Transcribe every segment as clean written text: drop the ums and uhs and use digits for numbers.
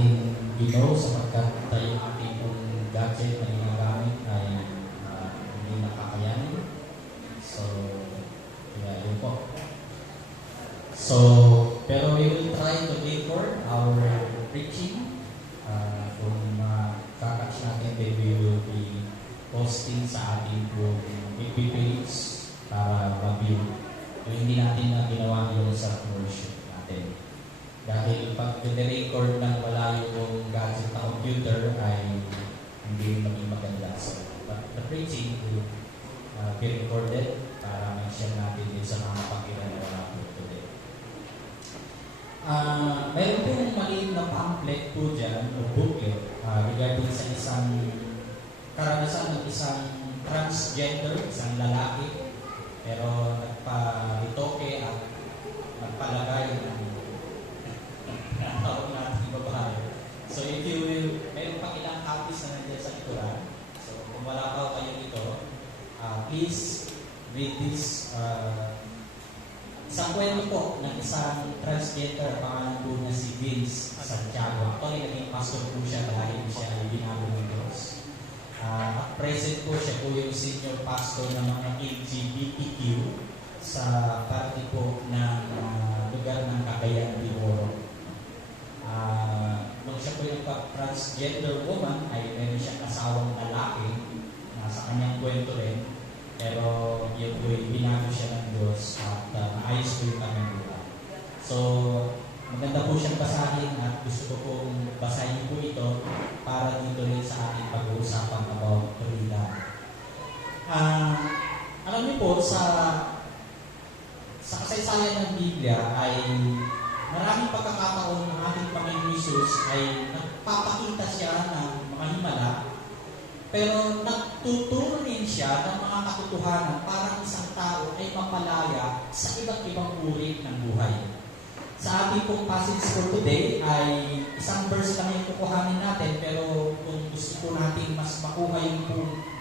natin ginaw sapagkat yung ating pong gadget na ginagamit ay hindi nakakayanin. So, yun po. So, pero we will try to record our preaching. Kung makakatch natin, then we will be posting sa ating pong FB page para ma-view. Hindi natin na ginawa yun sa worship natin. Dahil pag record ng wala yung gadget na computer ay hindi maging maganda. So, but the preaching will be recorded para ma-share natin din sa mga pagkilala po today. Mayroon po yung maliit na pamphlet po dyan o booklet regarding sa isang karanasan ng isang transgender, isang lalaki, pero nagpa-ritoke at nagpalagay ng tawag natin babae. So if you will, mayroon pang ilang copies na nandiyan sa likuran. So kung wala pa kayo dito, please read this. Isang kwento po ng isang transgender, pangalan po niya si Vince Santiago. Actually, naging pastor po siya dahil siya ay binago ng Diyos. At present po siya po yung senior pastor ng mga LGBTQ sa parte po ng lugar ng Cagayan de Oro. Nung siya po yung transgender woman, ay meron siyang asawang lalaki na sa kanyang kwento rin. Pero yun po yung binago siya ng Diyos at naayos po yung kanyang buhay. So, maganda po siyang basahin at gusto ko pong basahin po ito para dito rin sa ating pag-uusapan about freedom. Alam niyo po, sa kasaysayan ng Biblia ay maraming pagkakataon ng ating Panginoon Jesus ay nagpapakita siya ng mga himala, pero nagtuturo rin siya ng mga katotohanan para isang tao ay mapalaya sa iba't ibang uri ng buhay. Sa ating pong passage for today ay isang verse lang yung kukuhanin natin, pero kung gusto po natin mas makuha yung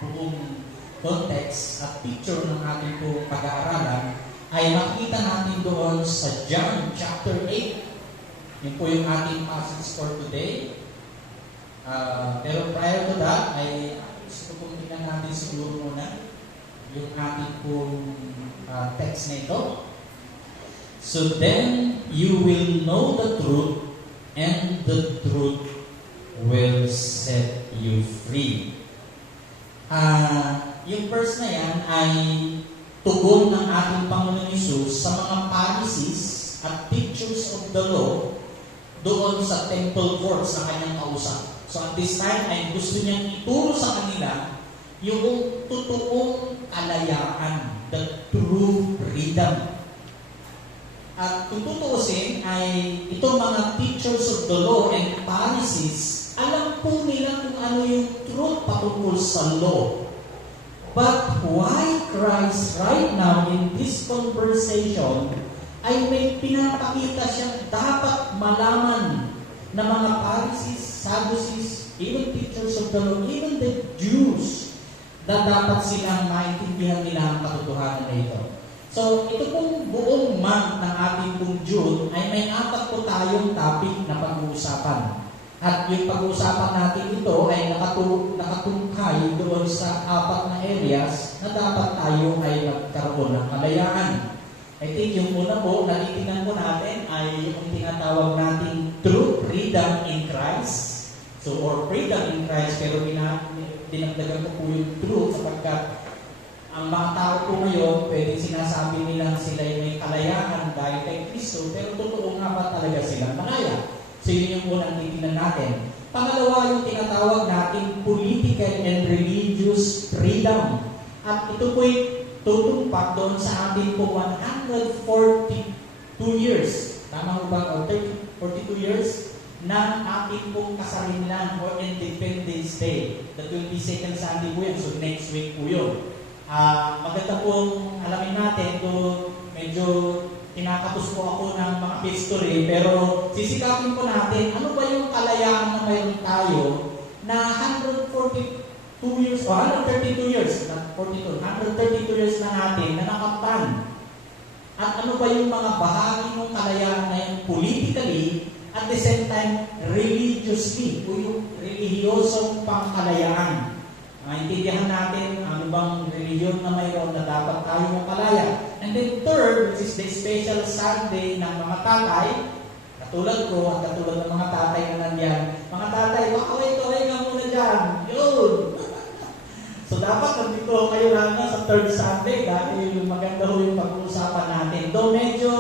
buong context at picture ng ating pong pag-aaralan, ay makikita natin doon sa John chapter 8. Yun po yung ating passage for today. Pero prior to that, ay gusto kong tingnan natin siguro muna yung ating pong text na ito. So then you will know the truth, and the truth will set you free. Yung verse na yan ay tugon ng ating Panginoon Jesus sa mga Pharisees at teachers of the law doon sa temple courts na kanyang kausap. So at this time ay gusto niyang ituro sa kanila yung totoong kalayaan, the true freedom. At kung tutuusin ay itong mga teachers of the law and Pharisees, alam po nila kung ano yung truth patungkol sa law. But why Christ right now in this conversation ay may pinapakita siyang dapat malaman ng mga Pharisees, Sadducees, even teachers of the law, even the Jews, na dapat silang maintindihan nila ang katotohanan na ito. So, ito pong buong month ng ating pong June ay may 4 po tayong topic na pag-uusapan. At yung pag-uusapan natin ito ay nakatungkay doon sa 4 na areas na dapat tayo ay magkaroon ng kalayaan. I think yung una po, natitingnan po natin ay yung tinatawag nating true freedom in Christ. So, or freedom in Christ, pero dinagdagan ko po yung truth sapagkat ang mga tao po ngayon, pwedeng sinasabi nilang sila ay may kalayaan dahil kay Kristo, pero totoo nga ba talaga silang malaya? So, yun yung unang titingnan natin. Pangalawa, yung tinatawag nating political and religious freedom. At ito po'y tutumpak doon sa ating po 142 years. Tama mo ba? Or 42 years ng ating pong kasarinlan or Independence Day. The 22nd Sunday po yan. So next week po yun. Maganda pong alamin natin kung medyo kinakapos po ako ng mga history, pero sisikapin po natin ano ba yung kalayaan na mayroon tayo na 142 years, o 132 years, not 42, 132 years na natin na nakamtan. At ano ba yung mga bahagi ng kalayaan na yung politically at the same time, religiously, o yung relihiyosong pangkalayaan. Intindihan natin ano bang religion na mayroon na dapat tayo mapalaya. And then third, which is the special Sunday ng mga tatay, katulad ko at katulad ng mga tatay na nandiyan. Mga tatay, pakaway-kaway nga muna dyan. Yun! So dapat nandito kayo na sa third Sunday dahil maganda ho yung pag-uusapan natin. Though medyo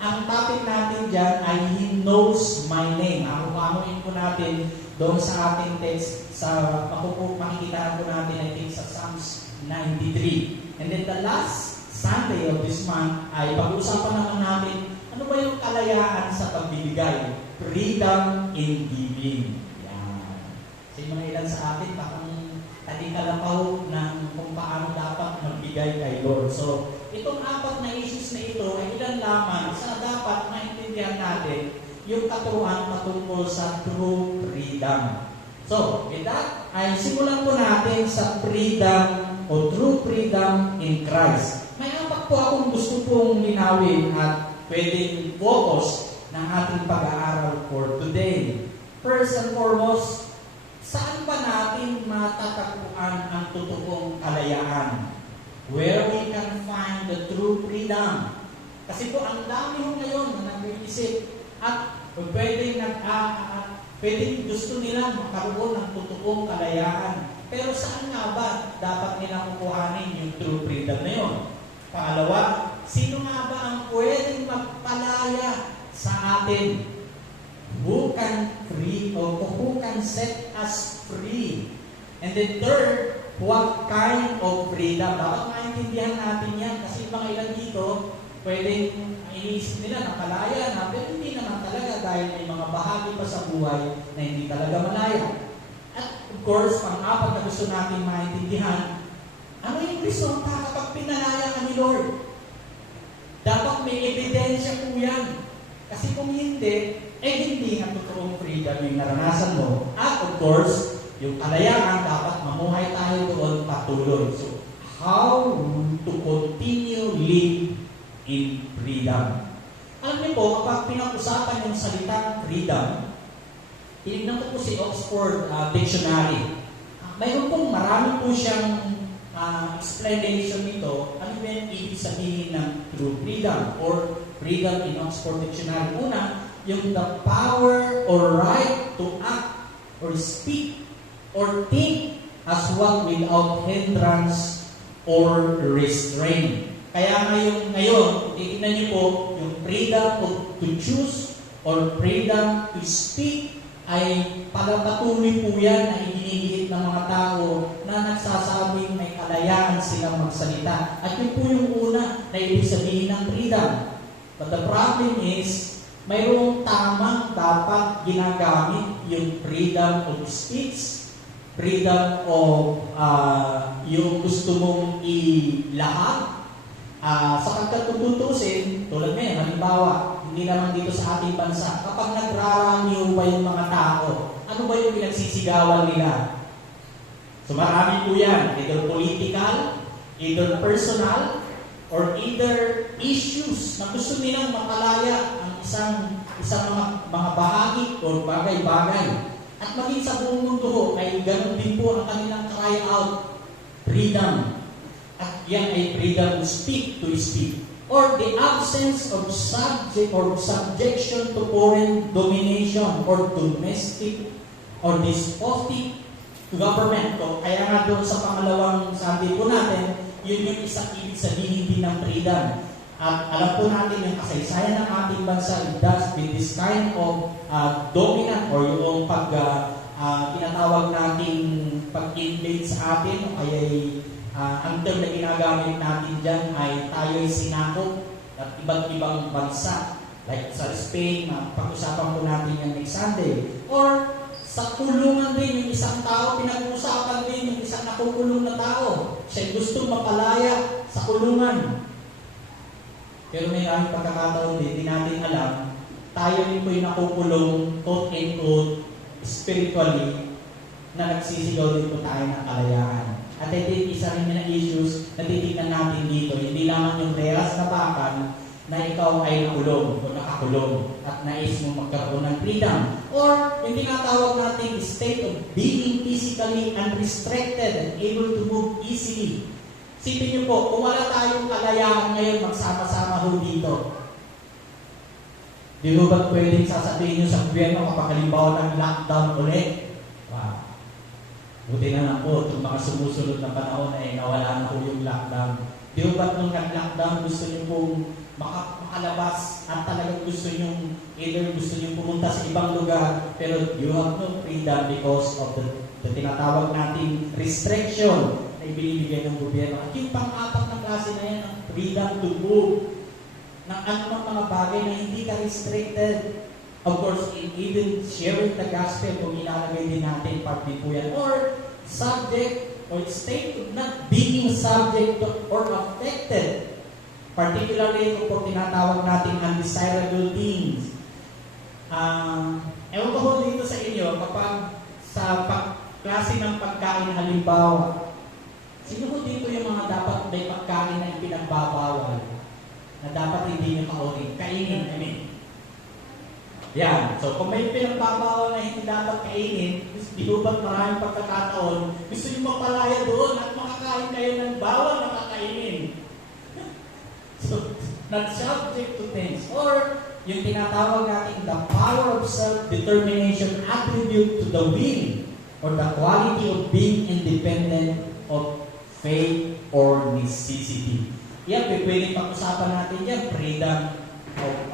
ang topic natin dyan ay He knows my name. Amuin po natin doon sa ating text sa makikita po natin I think sa Psalms 93. And then the last Sunday of this month ay pag-uusapan naman natin ano ba yung kalayaan sa pagbibigay? Freedom in giving. Yan. So yung mga ilan sa atin parang talikalapaw ng kung paano dapat magbigay kay Lord. So itong apat na issues na ito ay ilan lamang sa dapat maintindihan natin yung katuruan patungkol sa true freedom. So, with that, ay simulan po natin sa freedom o true freedom in Christ. May apat po akong gusto pong linawin at pwedeng focus ng ating pag-aaral for today. First and foremost, saan ba natin matatagpuan ang totoong kalayaan? Where we can find the true freedom. Kasi po, ang dami ho ngayon na nag-iisip at pwedeng gusto nila makaroon ng totoong kalayaan. Pero saan nga ba dapat nila kukuhanin yung true freedom na yun? Pangalawa, sino nga ba ang pwedeng magpalaya sa atin? Who can free or who can set us free? And then third, what kind of freedom? Dapat maintindihan natin yan kasi mga ilan dito, pwedeng iniisip nila na kalaya na, pero hindi naman talaga dahil may mga bahagi pa sa buhay na hindi talaga malaya. At of course, pang-apat na gusto natin maintindihan, ano yung reason kapag pinalaya ka ni Lord? Dapat may ebidensya po yan. Kasi kung hindi, hindi nga totoong freedom yung naranasan mo. At of course, yung kalayaan, dapat mamuhay tayo doon patuloy. So, how to continue live in freedom. Alam niyo po, kapag pinag-usapan yung salitang freedom, tinignan ko po si Oxford Dictionary. Mayroon pong marami po siyang explanation nito. Ano ba yung ibig sabihin ng true freedom or freedom in Oxford Dictionary? Una, yung the power or right to act or speak or think as one without hindrance or restraint. Kaya ngayon, titignan niyo po, yung freedom to choose or freedom to speak ay patuloy po yan na hinihigit ng mga tao na nagsasabing may kalayaan silang magsalita. At yun po yung una na ibig sabihin ng freedom. But the problem is, mayroong tamang dapat ginagamit yung freedom of speech, freedom of yung gusto mong ilahad. Sapagkat tututusin, tulad ngayon, halimbawa, hindi naman dito sa ating bansa, kapag nagraramiw pa yung mga tao, ano ba yung pinagsisigawan nila? So marami po yan, either political, either personal, or either issues na gusto nilang makalaya ang isang mga bahagi o bagay-bagay. At maging sa buong mundo ay ganun din po ang kanilang cry out, freedom. At yan ay freedom to speak, or the absence of subject or subjection to foreign domination or domestic or despotic government. So, kaya nga doon sa pangalawang Sunday po natin, yun yung isang ibig sabihin din ng freedom. At alam po natin yung kasaysayan ng ating bansa, it does with this kind of dominant or yung tinatawag nating pag-invade sa atin o kaya ang term na ginagamit natin dyan ay tayo'y sinakop at iba't ibang bansa. Like sa Spain, pag-usapan po natin yan next Sunday. Or sa kulungan din, yung isang tao, pinag-uusapan din yung isang nakukulong na tao. Siya gustong mapalaya sa kulungan. Pero may aming pagkakataon din, di natin alam, tayo rin po yung nakukulong, quote-and-quote, spiritually, na nagsisigaw din po tayo ng kalayaan. At ito isa rin na issues na titignan natin dito. Hindi lamang yung reras na bakal na ikaw ay nakulong o nakakulong at nais mo magkaroon ng freedom. Or yung tinatawag natin state of being physically unrestricted and able to move easily. Sipin niyo po, kung wala tayong kalayaan ngayon, magsama-sama ho dito. Di ba ba't pwedeng sasabihin nyo sa gobyerno kapag halimbawa ng lockdown ulit? Wow. Buti na lang po, itong mga sumusunod na panahon ay nawala na po yung lockdown. Di ba ba't nung nag-lockdown gusto nyo pong makalabas at talagang gusto nyo pumunta sa ibang lugar, pero you have no freedom because of the tinatawag nating restriction na ibinibigay ng gobyerno. At yung pang-apat na klase na yan, ang freedom to move ng anumang mga bagay na hindi ka restricted. Of course, even sharing the gospel, kung ilalagay din natin, part din po yan. Or subject, or state of not being subject to, or affected. Particularly kung tinatawag natin undesirable things. Ewan ko ho dito sa inyo, kapag sa klase ng pagkain halimbawa, sino ho dito yung mga dapat may pagkain na ipinagbabawal? Na dapat hindi nyo kainin, Yan. So, kung may pinagbabawal na hindi dapat kainin, di ba ba't maraming pagkakataon, gusto nyo mapalaya doon at makakain kayo ng bawal na kakainin. So, not subject to things. Or, yung tinatawag natin, the power of self-determination attribute to the will or the quality of being independent of faith or necessity. Yan, pwedeng pag-usapan natin yan, freedom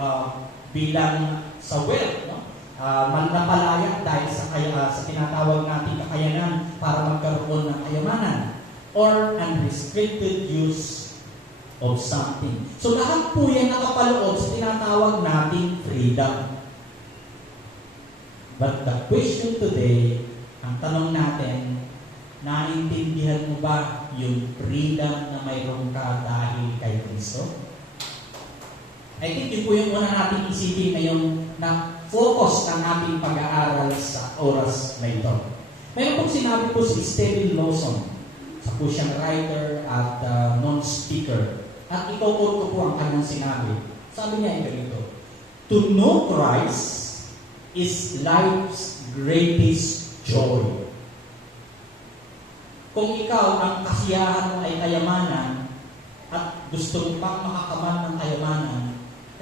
of bilang sa wealth, no? Napalaya dahil sa tinatawag natin kakayanan para magkaroon ng kayamanan or unrestricted use of something. So lahat po yan nakapaloob sa tinatawag nating freedom. But the question today, ang tanong natin, naintindihan mo ba yung freedom na mayroon ka dahil kay Kristo? I think yun po yung una natin isipin ngayong na focus ng ating pag-aaral sa oras na ito. Mayroon pong sinabi po si Steven Lawson, sa po siyang writer at non-speaker. At ito-quote ko po ang kanyang sinabi. Sabi niya ganito, "To know Christ is life's greatest joy." Kung ikaw ang kasiyahan mo ay kayamanan at gusto mo pang makakamit ng kayamanan,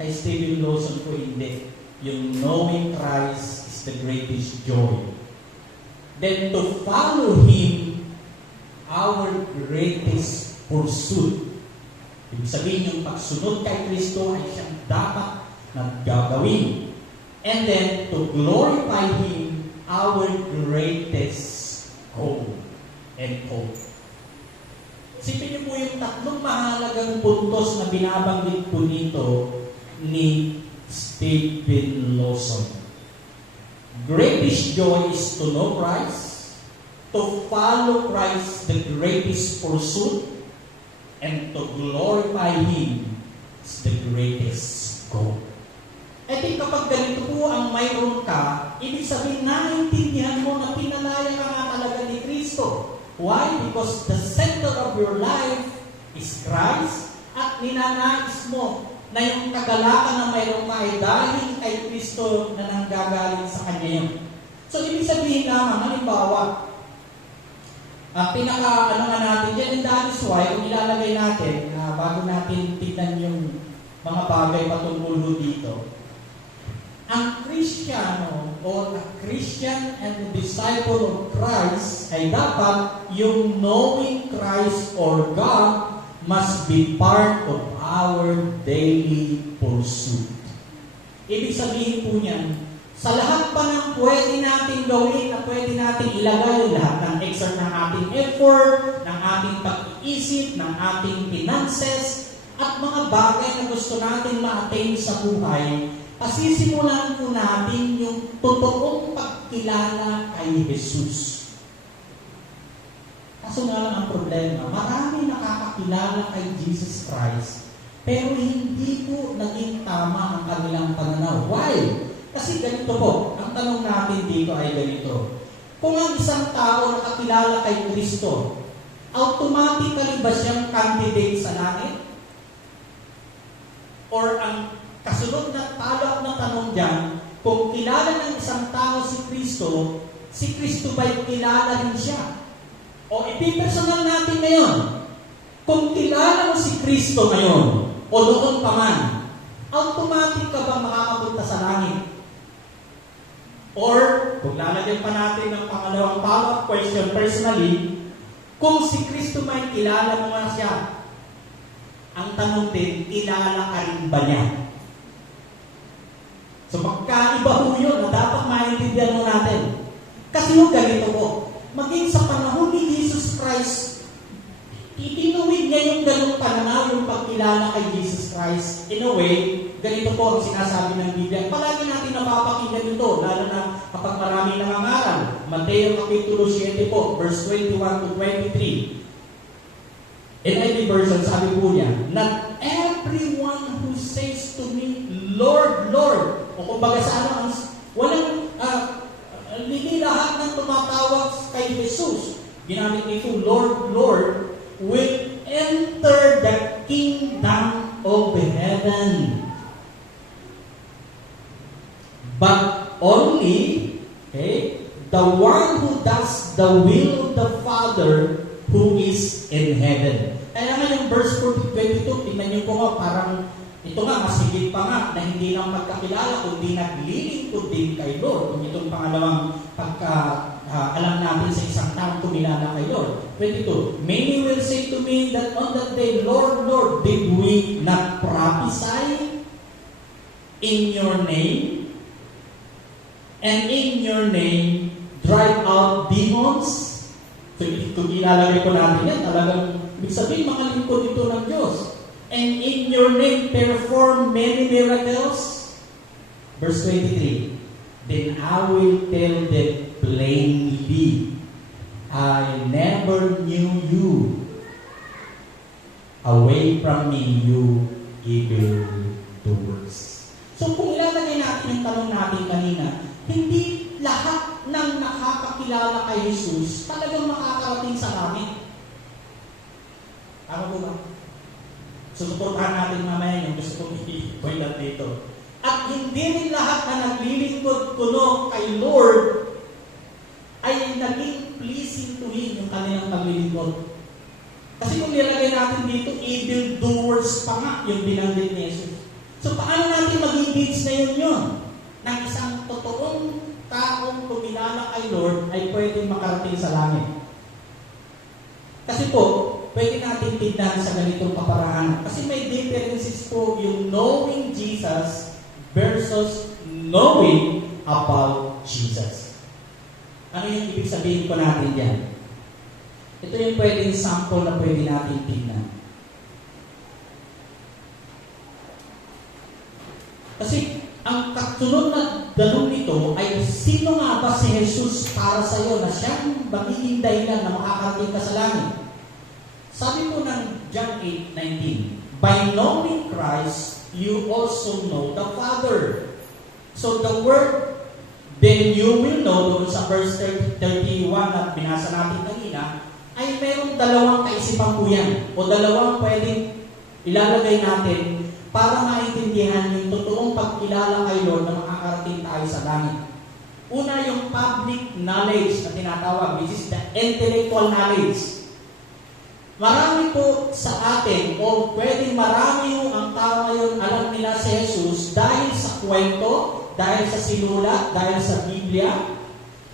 kay Steven Lawson po hindi. Yung knowing Christ is the greatest joy. Then to follow Him, our greatest pursuit. Ibig sabihin yung pagsunod kay Kristo ay siyang dapat na gagawin. And then to glorify Him, our greatest goal. And hope. Sipin niyo po yung tatlong mahalagang puntos na binabanggit po nito ni Steven Lawson. Greatest joy is to know Christ, to follow Christ, the greatest pursuit, and to glorify Him is the greatest goal. I think kapag ganito po ang mayroon ka, ibig sabihin naiintindihan mo na pinalaya ka nga talaga ni Kristo. Why? Because the center of your life is Christ at ninanais mo na yung kagalakan na mayroon ka ay dahil kay Kristo na nanggagaling sa Kanya yun. So, ibig sabihin lamang, halimbawa, natin dyan, and that is why, kung ilalagay natin, bago natin tignan yung mga bagay patungkol dito, ang Kristiyano o a Christian and a disciple of Christ ay dapat yung knowing Christ or God must be part of our daily pursuit. Ibig sabihin po niyan, sa lahat pa ng pwede natin gawin, na pwede natin ilagay, lahat ng exert ng ating effort, ng ating pag-iisip, ng ating finances, at mga bagay na gusto natin ma-attain sa buhay, pasisimulan po natin yung totoong pagkilala kay Jesus. Kaso nga lang ang problema, marami nakakakilala kay Jesus Christ, pero hindi po naging tama ang kanilang pananaw. Why? Kasi ganito po, ang tanong natin dito ay ganito. Kung ang isang tao nakakilala kay Kristo, automatically ba siyang candidate sa langit? Or ang Kasunod na follow-up na tanong dyan, kung kilala ng isang tao si Kristo ba'y kilala rin siya? O ipipersonal natin ngayon, kung kilala mo si Kristo ngayon, o noon pa man, automatic ka ba makakapunta sa langit? Or, kung lalagyan pa natin ng pangalawang follow-up question personally, kung si Kristo may kilala mo na siya, ang tanong din, kilala ka rin ba niya? So magkaiba po yun na dapat maintindihan mo natin. Kasi yung ganito po, maging sa panahon ni Jesus Christ, itinuwid niya yung ganung pananaw, yung pagkilala kay Jesus Christ. In a way, ganito po ang sinasabi ng Biblia. Palagi natin napapakinggan ito, lalo na kapag marami nangangaral. Mateo Kapitulo 7 po, verse 21 to 23. NIV version, sabi po niya, "Not everyone who says to me, Lord, Lord," o kumbaga sa ano, walang, hindi lahat ng tumatawag kay Jesus, ginamit nito, Lord, Lord, will enter the kingdom of heaven. But only, the one who does the will of the Father who is in heaven. Kaya nga yung verse 22, tingnan niyo po nga, parang ito nga, mas higit pa nga na hindi lang magkakilala, kundi naglilingkod din kay Lord. Kung itong pangalawang alam natin sa isang taong kumilala kay Lord. 22, "Many will say to me that on that day, Lord, Lord, did we not prophesy in your name? And in your name, drive out demons?" So, kung ilalagay ko natin yan, talagang ibig sabihin, mga lingkod ito ng Diyos. "And in your name, perform many miracles." Verse 23, "Then I will tell them plainly, I never knew you. Away from me, you evil doers." So, kung ilalagay natin yung tanong natin kanina, hindi lahat ng nakakakilala kay Jesus talagang makakarating sa langit. Tama po ba? Susuportahan natin mamaya yung gusto kong i-point out dito. At hindi rin lahat na naglilingkod kuno kay Lord ay naging pleasing to Him yung kanilang paglilingkod. Kasi kung nilagay natin dito, evil doers pa nga yung binanggit ni Jesus. So paano natin mag-engage ngayon yun? Na isang totoong taong kumilala kay Lord ay pwedeng makarating sa langit. Kasi po, pwede natin tignan sa ganitong kaparaan. Kasi may differences po yung knowing Jesus versus knowing about Jesus. Ano yung ibig sabihin po natin dyan? Ito yung pwedeng sample na pwede natin tignan. Kasi ang kasunod na dalawang nito ay sino nga ba si Jesus para sa iyo na siyang magiging dahilan na makakarating ka sa langit? Sabi po ng John 8:19, "By knowing Christ, you also know the Father." So the word, "then you will know," doon sa verse 31 at binasa natin kanina, ay mayroong dalawang kaisipan po yan, o dalawang pwedeng ilalagay natin para maintindihan yung totoong pagkilala kay Lord na makakarating tayo sa langit. Una, yung public knowledge na tinatawag, which is the intellectual knowledge. Marami po sa atin, o pwedeng marami yung ang tao ngayon alam nila si Jesus dahil sa kwento, dahil sa sinulat, dahil sa Biblia,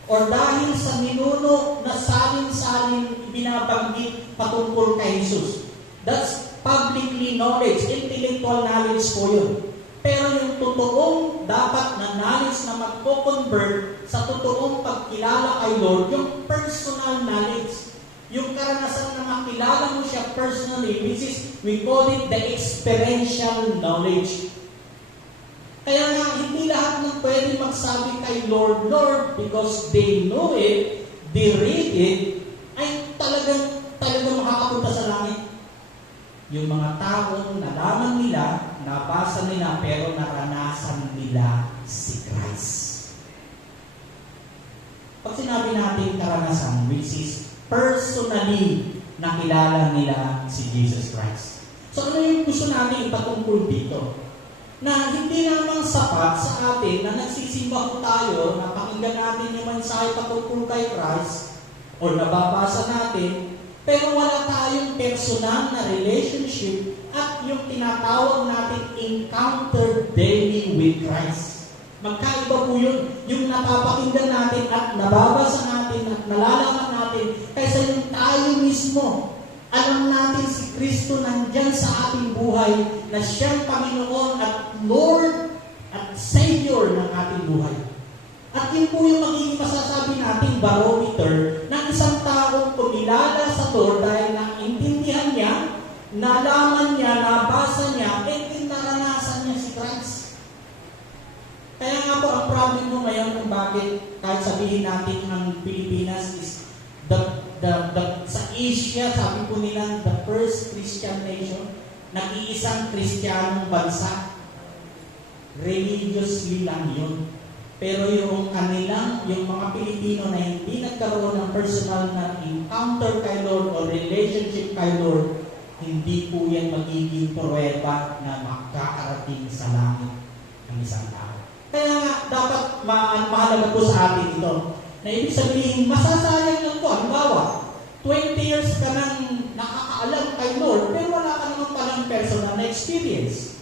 or dahil sa minuno na salin-salin binabanggit patungkol kay Jesus. That's publicly knowledge, intellectual knowledge po yun. Pero yung totoong dapat na knowledge na magko-convert sa totoong pagkilala kay Lord, yung personal knowledge, yung karanasan na makilala mo siya personally, which is, we call it the experiential knowledge. Kaya nga, hindi lahat ng pwede magsabi kay Lord, Lord, because they know it, they read it, ay talagang makakapunta sa langit. Yung mga taong nalaman nila, nabasa nila, pero naranasan nila si Christ. Pag sinabi natin karanasan, which is personally nakilala nila si Jesus Christ. So ano yung gusto natin ipatungkol dito? na hindi namang sapat sa atin na nagsisimba po tayo, napakinggan natin yung mensahe patungkol kay Christ, o nababasa natin, pero wala tayong personal na relationship at yung tinatawag natin encounter daily with Christ. Magkaiba po yun. Yung napapakinggan natin at nababasa natin at nalalaman natin kaysa yung tayo mismo. Alam natin si Kristo nandyan sa ating buhay na siyang Panginoon at Lord at Savior ng ating buhay. At yun po yung magiging masasabi nating barometer ng isang taong kumilala sa Lord dahil naintindihan niya, nalaman niya, nabasa niya, and naranasan niya si Christ. Kaya nga po ang problem mo ngayon kung bakit kahit sabihin natin ang Pilipinas is sa Asia, sabi po nila, the first Christian nation, nag-iisang Kristiyanong bansa. Religiously lang yun. Pero yung mga Pilipino na hindi nagkaroon ng personal na encounter kay Lord o relationship kay Lord, hindi po yan magiging pruweba na makakarating sa langit ng isang tao. Kaya nga, dapat mahalaga po sa atin ito. Na ibig sabihin, masasayang lang po. Halimbawa, 20 years ka nang nakakaalam kay Lord, pero wala ka naman palang personal na experience.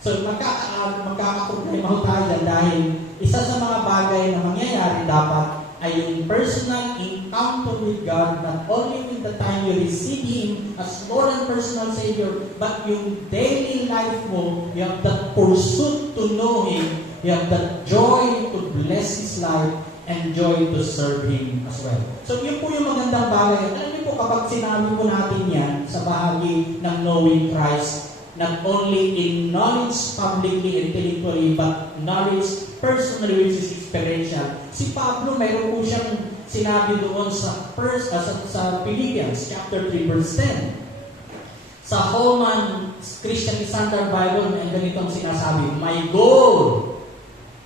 So, magkakaproblema ho tayo dahil isa sa mga bagay na mangyayari dapat ay yung personal encounter with God, not only with the time you receive Him as Lord and personal Savior, but yung daily life mo, you have that pursuit to know Him, you have that joy to bless His life, and joy to serve Him as well. So, yun po yung magandang bagay. Alam niyo po, kapag sinabi po natin yan sa bahagi ng knowing Christ, not only in knowledge publicly, intellectually, but knowledge personally, which is experiential. Si Pablo, mayroon po siyang sinabi doon sa Philippians chapter 3, verse 10. Sa Holman Christian Standard Bible, may ganitong sinasabi, my goal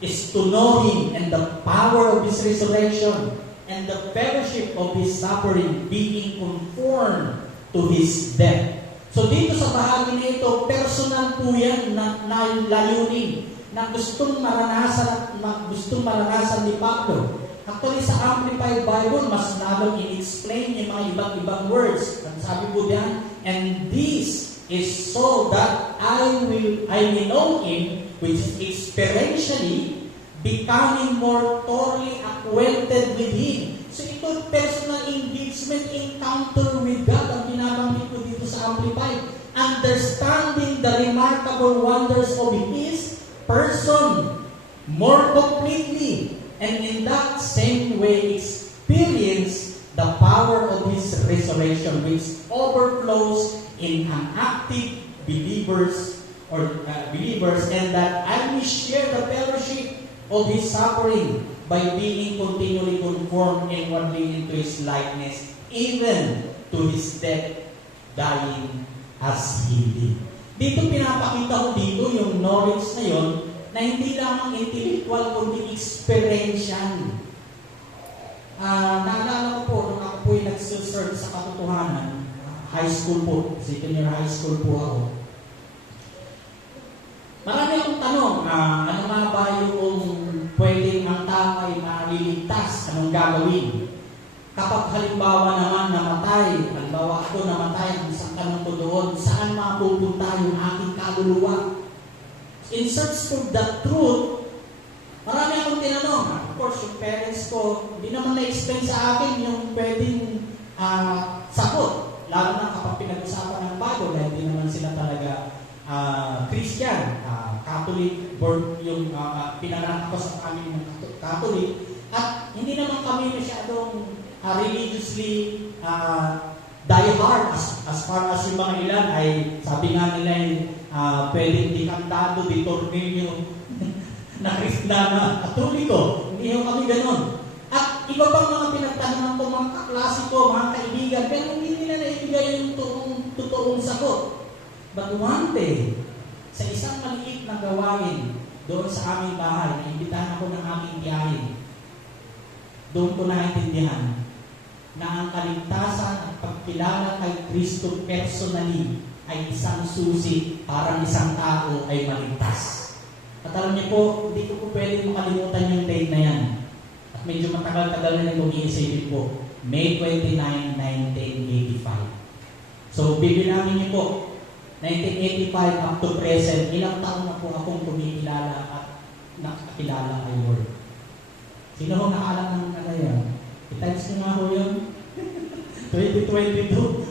is to know Him and the power of His resurrection and the fellowship of His suffering, being conformed to His death. So dito sa bahagi na ito, personal po yan na layunin na gustong maranasan ni Pablo. Actually, sa Amplified Bible, mas lalong in-explain yung mga iba't ibang words. Ang sabi po diyan, and this is so that I may know Him, which is experientially becoming more thoroughly acquainted with Him. So ito, personal engagement, encounter with God, ang binabanggit ko dito sa Amplified. Understanding the remarkable wonders of His person more completely, and in that same way experience the power of His resurrection, which overflows in an active believers, and that I may share the fellowship of His suffering by being continually conformed inwardly into His likeness, even to His death, dying as He did. Dito pinapakita ko dito yung knowledge na yon na hindi lamang intellectual kundi experiential. Naalala ko po nung ako po'y nag-search sa katotohanan, high school po, senior high school po ako. Marami akong tanong, ano nga ba yung pwedeng ang tao ay maliligtas, anong gagawin? Kapag halimbawa naman namatay, halimbawa ako namatay, ang isang tanong ko doon, saan mapupunta yung aking kaluluwa? In search for the truth, marami akong tinanong. Of course, yung parents ko, hindi naman na-explain sa akin yung pwedeng sagot. Lalo na kapag pinag-usapan ng bago, dahil hindi naman sila talaga Christian, Catholic, yung pinanganak ako sa amin ng Catholic, at hindi naman kami masyadong religiously die hard as far as yung mga ilan ay sabi nga nila pwedeng dikantado, ditornilyo na Katoliko. Hindi yung kami ganun. At iba pang mga pinagtanungan ko, mga kaklase ko, mga kaibigan, pero hindi nila naibigay yung totoong sagot. But one day, sa isang maliit na gawain doon sa aming bahay, naimbitahan ako ng aking tiyahin. Doon ko naintindihan na ang kaligtasan at pagkilala kay Kristo personally ay isang susi para isang tao ay maligtas. At alam niyo po, hindi ko po pwedeng makalimutan yung date na yan. At medyo matagal-tagal na nang umiisipin po. May 29, 1985. So, bibilangin niyo po, 1985 up to present, ilang taon na po akong kumikilala at nakakilala kay Lord. Sino ho nakaalam ng ano yan? I-times nyo nga ho yun? 2022?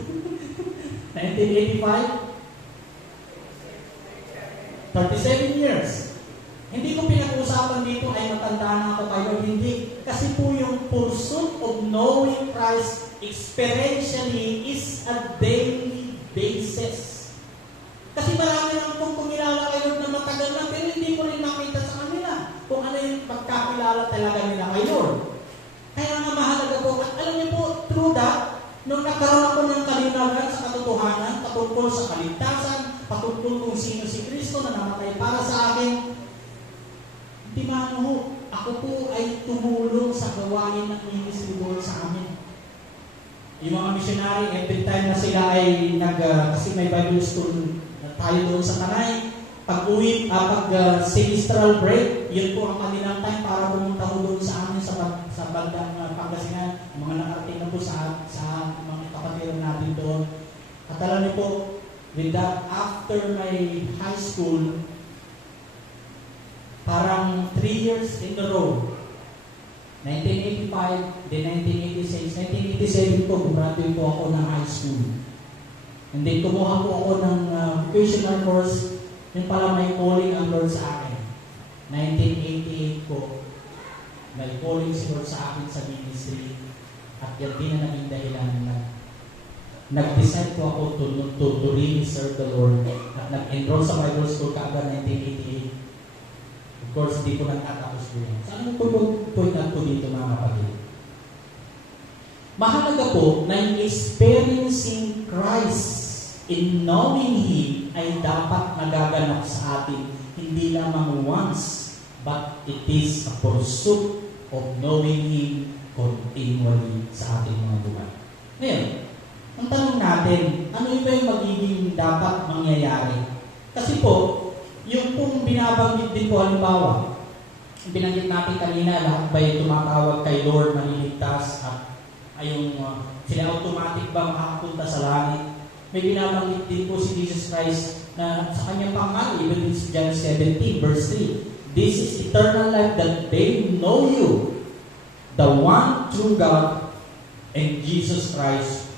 1985? 37 years. Hindi ko pinag-uusapan dito ay matanda na ako kayo. Hindi. Kasi po yung pursuit of knowing Christ experientially is a daily basis. Kasi marami lang pong kumilala kayo na matagal na pero hindi ko rin makita sa kanila kung ano yung pagkakilala talaga nila kay Lord. Kaya nga mahalaga po. At alam niyo po, through that, nung nagkaroon ako ng kalinawan sa katotohanan, patungkol sa kaligtasan, patungkol kung sino si Kristo na namatay para sa akin, di ba ano, ako po ay tumulong sa gawain ng ministry doon sa amin. Yung mga missionary, every time na sila ay kasi may Bible school tayo doon sa Tanay, pag-uwi, semestral break, yun po ang kanilang time para pumunta ko doon sa amin sa bandang Pangasinan, mga nakarating na po sa mga kapatiran natin doon. At alam niyo po, with that, after my high school, parang 3 years in a row, 1985, then 1986, 1987 po, graduate po ako ng high school. And then kumuha po ako ng vocational course, yun pala may calling ang Lord sa akin. 1988 po, may calling si Lord sa akin sa ministry. At yan din na naging dahilan na nag-decide po ako to really serve the Lord. At nag-enroll sa Bible School kaagad 1988. Of course, di ko nagtatapos po yan. So, ano po po dito mga kapatid? Mahalaga po na yung experiencing Christ in knowing Him ay dapat nagaganap sa atin hindi lamang once, but it is a pursuit of knowing Him continually sa ating mga buhay. Ngayon, ang tanong natin, ano ba yung magiging dapat mangyayari? Kasi po, yung pong binabanggit din po, halimbawa, binanggit natin kanina, lahat ba yung tumatawag kay Lord, maliligtas, at ayong sila automatic ba makapunta sa langit? May binabanggit din po si Jesus Christ na sa kanyang pangalan, even in John 17, verse 3, this is eternal life, that they know you, the one true God, and Jesus Christ,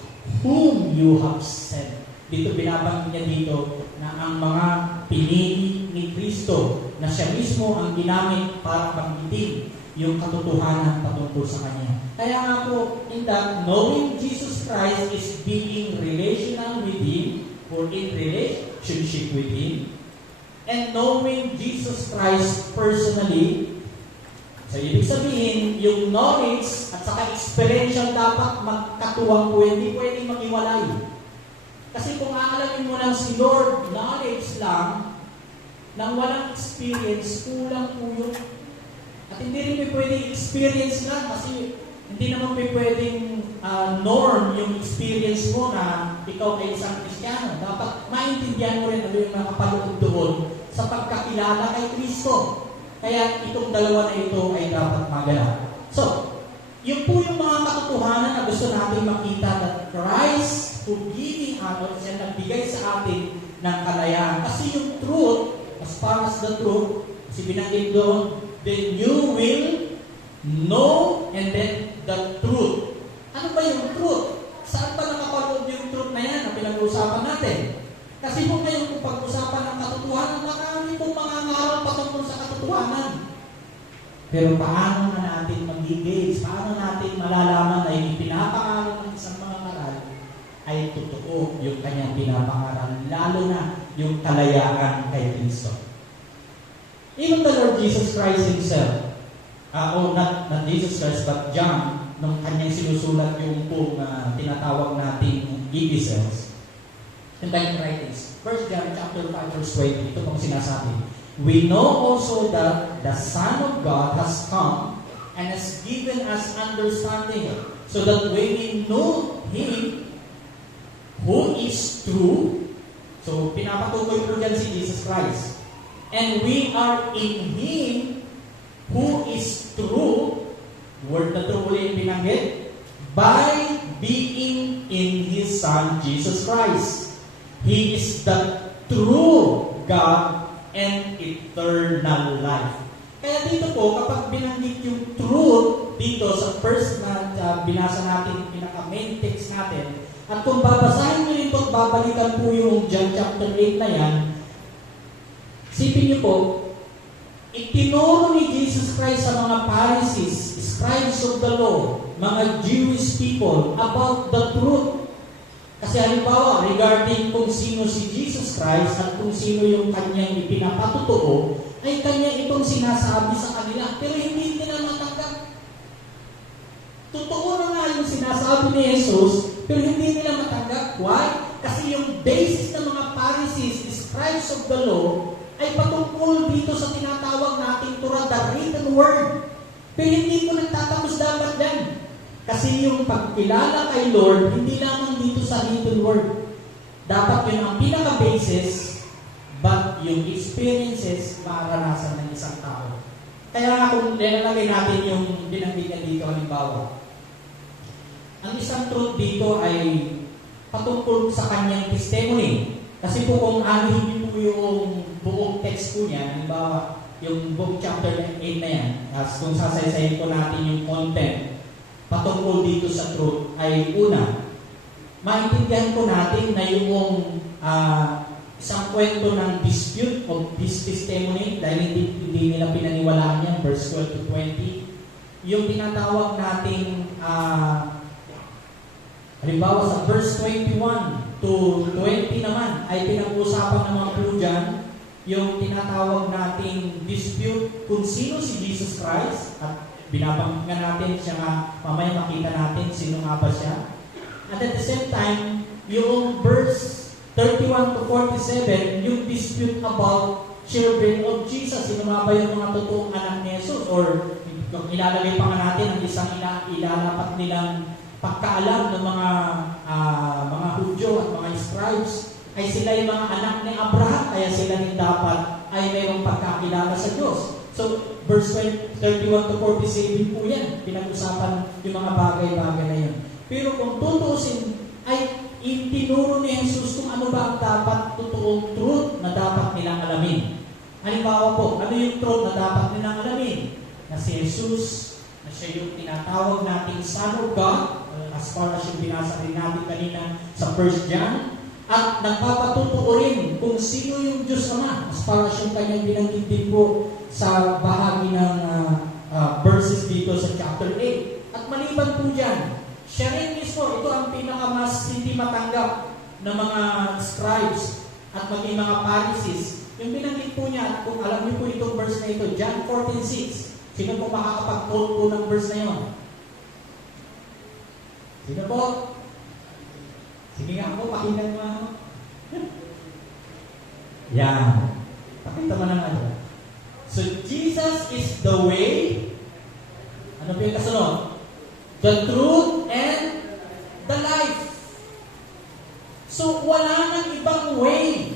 whom you have sent. Dito binabanggit niya dito na ang mga pinili ni Kristo na siya mismo ang ginamit para pagbitin yung katotohanan patungkol sa Kanya. Kaya nga po, in that, knowing Jesus Christ is being relational with Him or in relationship with Him, and knowing Jesus Christ personally. So, ibig sabihin, yung knowledge at saka experiential dapat magkatuwang po, hindi pwedeng mag-iwalay. Kasi kung aalamin mo lang si Lord, knowledge lang, nang walang experience, kulang po yun. At hindi rin pwedeng experience lang kasi hindi naman pwedeng norm yung experience mo na ikaw ay isang Kristiyano. Dapat maintindihan mo rin ano yung nakapaloob doon sa pagkakilala kay Kristo. Kaya itong dalawa na ito ay dapat maganap. So, yun po yung mga katotohanan na gusto natin makita that Christ who giving us, siya nagbigay sa atin ng kalayaan. Kasi yung truth, as far as the truth, kasi binanggit doon, then you will know and then the truth. Ano ba yung truth? Saan ba nakapaloob yung truth na yan na pinag-uusapan natin? Kasi kung ngayon kung pag-usapan ng katotohanan, marami pong mga ngaral patungkol sa katotohanan. Pero paano na natin mag-engage? Paano natin malalaman na yung pinapangaral ng isang mga ngaral ay totoo yung kanyang pinapangaral, lalo na yung kalayaan kay Kristo. Even the Lord Jesus Christ Himself, not Jesus Christ, but John, nung kanyang sinusulat yung pong tinatawag natin epistles, and then writings, 1 John chapter 5 verse 20, ito pong sinasabi, we know also that the Son of God has come and has given us understanding, so that when we know Him, who is true, So, pinapatukoy po dyan si Jesus Christ. And we are in Him who is true, word na true ulit yung binanggit, by being in His Son, Jesus Christ. He is the true God and eternal life. Kaya dito po, kapag binanggit yung truth dito sa first na binasa natin, pinaka-main text natin, at kung babasahin nyo rin ito at babalikan po yung John chapter 8 na yan, isipin nyo po, itinuro ni Jesus Christ sa mga Pharisees, scribes of the law, mga Jewish people, about the truth. Kasi halimbawa, regarding kung sino si Jesus Christ at kung sino yung kanyang ipinapatutuo, ay kanya itong sinasabi sa kanila, pero hindi nila matanggap. Totoo na nga yung sinasabi ni Jesus, pero hindi nila matanggap. Why? Kasi yung basis ng mga Pharisees, scribes of the law, ay patungkol dito sa tinatawag nating Torah, the written word. Pero hindi po nagtatapos dapat yan. Kasi yung pagkilala kay Lord, hindi lamang dito sa written word. Dapat yun ang pinaka-basis, but yung experiences, maranasan ng isang tao. Kaya nga kung nilalagay natin yung binanggit niya dito, halimbawa, ang isang truth dito ay patungkol sa kanyang testimony. Kasi po kung anuhin po yung buong text po niya, halimbawa, yung book chapter 8 na yan, as kung sasaysayin po natin yung content patungkol dito sa truth, ay una, maintindihan po natin na yung isang kwento ng dispute of this testimony, dahil hindi nila pinaniwalaan yan, verse 12 to 20, yung tinatawag nating halimbawa sa verse 21 to 20 naman ay pinag-uusapan ng mga Jew dyan yung tinatawag nating dispute kung sino si Jesus Christ, at binabanggan natin siya nga, mamaya makita natin sino nga ba siya. At at the same time, yung verse 31 to 47, yung dispute about children of Jesus, sino nga ba yung mga totoong anak ni Jesus, or ilalagay pa nga natin ang isang ilalapat nilang pagkaalam ng mga Hudyo at mga scribes ay sila yung mga anak ni Abraham, kaya sila din dapat ay mayroong pagkakilala sa Diyos. So, verse 31 to 47 po yan, pinag-usapan yung mga bagay-bagay na yun. Pero kung tutuusin, ay itinuro ni Jesus kung ano ba ang dapat totoong truth na dapat nilang alamin. Halimbawa po, ano yung truth na dapat nilang alamin? Na si Jesus, na siya yung tinatawag nating Son of God, as far as yung binasa rin natin kanina sa 1 John, at nagpapatutuo rin kung sino yung Diyos Ama, as far as yung kanyang binanggit din po sa bahagi ng verses dito sa chapter 8. At maliban po dyan, siya rin mismo, ito ang pinakamas hindi matanggap ng mga scribes at maging mga Pharisees. Yung binanggit po niya, kung alam niyo po itong verse na ito, John 14:6. Sino po makakapag-quote po ng verse na yun? Sino po? Sige nga po, pakinggan mo ako. Yan. Pakita mo naman ito. So, Jesus is the way. Ano po yung kasunod? The truth and the life. So, wala nang ibang way.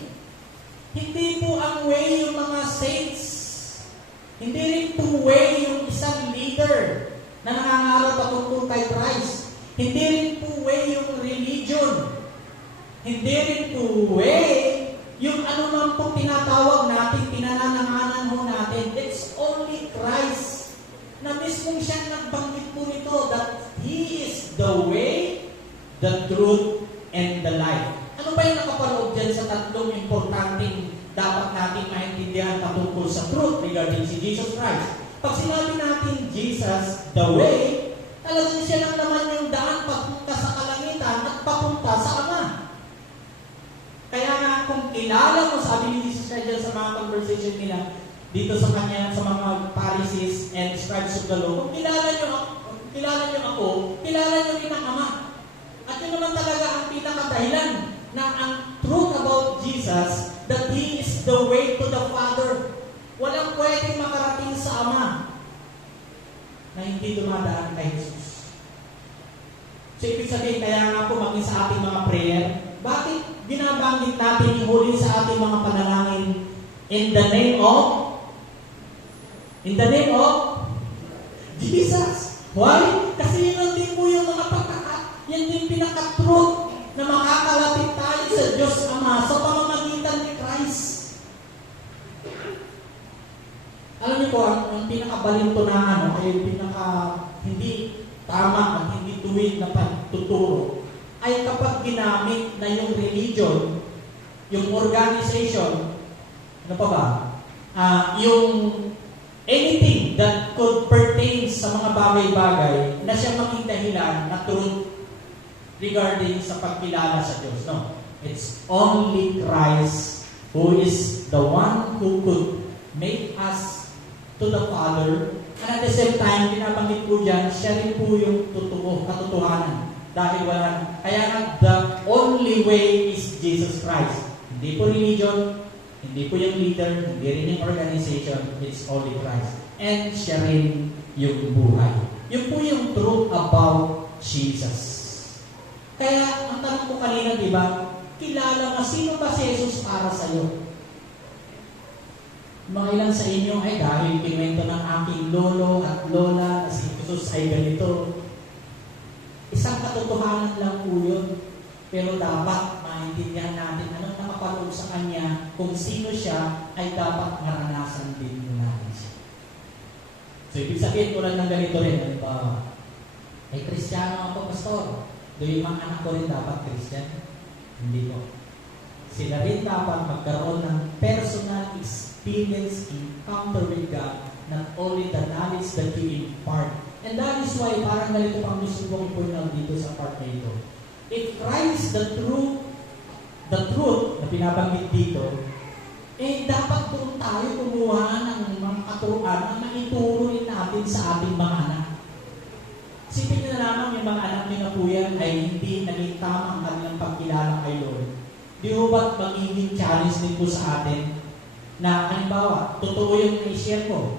Hindi po ang way yung mga saints. Hindi rin po way yung isang leader na nangangarap patungkol kay Christ. Hindi rin po way yung religion. Hindi rin po way yung anuman po tinatawag natin, pinanananganan mo natin. It's only Christ na mismong siya nagbanggit po nito that He is the way, the truth, and the life. Ano ba yung nakapaloob dyan sa tatlong importanteng dapat natin maintindihan patungkol sa truth regarding si Jesus Christ? Pag sinabi natin Jesus, the way, talagang siya lang naman yung daan papunta sa kalangitan at papunta sa Ama. Kaya nga kung kilala mo, sabi ni Jesus Christ sa mga conversation nila dito sa kanya, sa mga Pharisees and scribes of the law, kung kilala nyo ako, kilala nyo rin ang Ama. At yun naman talaga ang pinakadahilan na ang truth about Jesus, that He is the way to the Father. Walang pwedeng makarating sa Ama na hindi dumadaan kay Jesus. So, ibig sabihin, kaya nga po maging sa ating mga prayer, bakit binabanggit natin ihuli sa ating mga panalangin in the name of Jesus. Why? Kasi yun din po yung mga yan din pinaka-truth na makakalapit tayo sa Diyos Ama sa pamamagitan ni Christ. Alam niyo po, ang pinaka-balintunaan o yung hindi tama at hindi tuwid na pagtuturo ay kapag ginamit na yung religion, yung organization, ano pa ba? Yung anything that could pertain sa mga bagay-bagay na siya maging dahilan na truth regarding sa pagkilala sa Diyos. No. It's only Christ who is the one who could make us to the Father. And at the same time, binabanggit po dyan, siya rin po yung katotohanan. Dahil kaya nga, the only way is Jesus Christ. Hindi po religion, hindi po yung leader, hindi rin yung organization, it's only Christ. And siya rin yung buhay. Yun po yung truth about Jesus. Kaya, ang tanong ko kanina, di ba, kilala mo, sino ba si Jesus para sa iyo? Mga ilan sa inyo ay dahil kinuwento ng aking lolo at lola na si Jesus ay ganito. Isang katotohanan lang po yun. Pero dapat maintindihan natin anong nakapaloob sa Kanya, kung sino siya, ay dapat maranasan din natin siya. So, ibig sabihin tulad ng ganito rin, halimbawa, ay Kristiyano ako, pastor. Do yung mga anak ko rin dapat Christian? Hindi ko. Sila rin dapat magkaroon ng personal experience, encounter with God, not only the knowledge that you impart. And that is why parang ganito pang gusto kong i-point out dito sa part na ito. If Christ, the truth na pinabanggit dito, dapat po tayo kumuha ng mga katuruan na maituro rin natin sa ating mga anak. Sipin nyo na lamang yung mga anak nyo na po yan ay hindi naging tama ang kanilang pagkilala kay Lord. Di ba ba't magiging challenge din po sa atin na halimbawa, totoo yung na-share ko,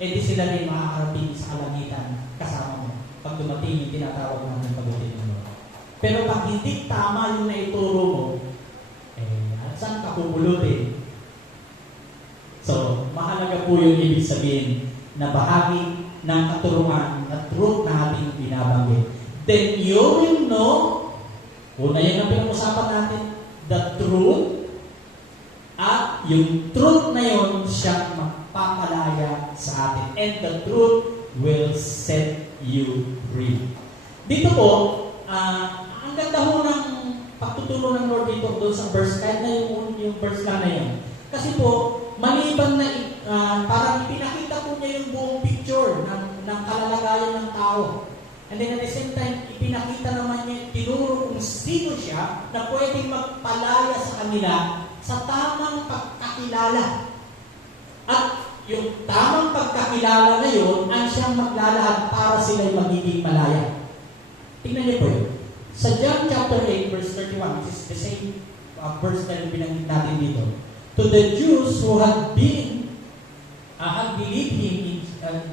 di sila rin makakarating sa kalangitan kasama mo pag dumating yung tinatawag natin pag-ulit mo. Pero pag hindi tama yung naituro mo, saan ka pupulutin? So, mahalaga po yung ibig sabihin na bahagi ng katuruan at truth na ating binabanggit. Then you will know, una yan ang pinag-usapan natin, the truth, at yung truth na yun siyang magpapalaya sa atin. And the truth will set you free. Dito po, ang ganda ho ng pagtuturo ng Lord dito doon sa verse, kahit na yung verse lang na yun. Kasi po, maliban na parang ipinakita po niya yung buong picture ng kalalagayan ng tao. And then at the same time, ipinakita naman niya, tinuro kung sino siya na pwedeng magpalaya sa kanila sa tamang pagkakilala. At yung tamang pagkakilala na yun, ang siyang maglalahad para sila'y magiging malaya. Tingnan niyo po yun. Sa John chapter 8, verse 31, which is the same verse na binanggit natin dito. To the Jews who had believed him,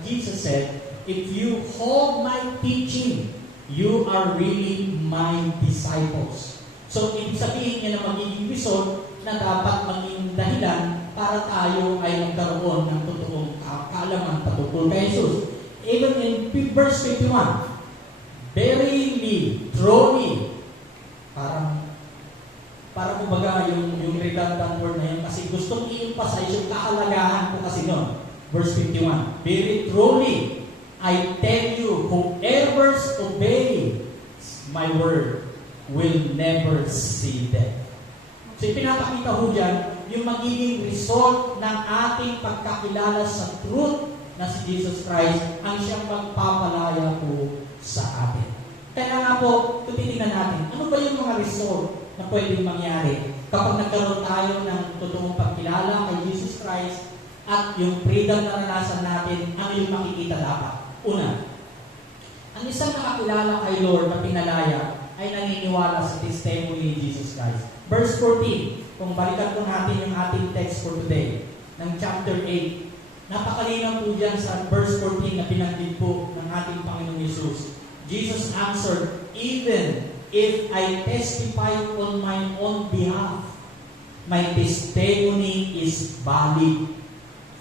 Jesus said, if you hold my teaching, you are really my disciples. So, ibig sabihin niya na magiging result na dapat maging dahilan para tayo ay magkaroon ng totoong kaalaman patungkol kay Jesus. Even in verse 51, verily, truly, parang kumbaga yung redundant word na yun kasi gustong i-emphasize yung kahalagahan ko kasi nun. Verse 51, very truly, I tell you, whoever obeys my word will never see death. So ipinapakita ho dyan yung magiging result ng ating pagkakilala sa truth na si Jesus Christ ang siyang magpapalaya po sa atin. Kaya nga po, titingnan natin, ano ba yung mga result na pwedeng mangyari kapag nagkaroon tayo ng totoong pagkilala kay Jesus Christ at yung freedom na naranasan natin, ano yung makikita dapat? Una, ang isang nakakilala kay Lord na pinalaya ay naniniwala sa testimony ni Jesus Christ. Verse 14, kung balikan po natin yung ating text for today, ng chapter 8, napakalinaw po dyan sa verse 14 na pinanggit po ng ating Panginoong Jesus. Jesus answered, even if I testify on my own behalf, my testimony is valid.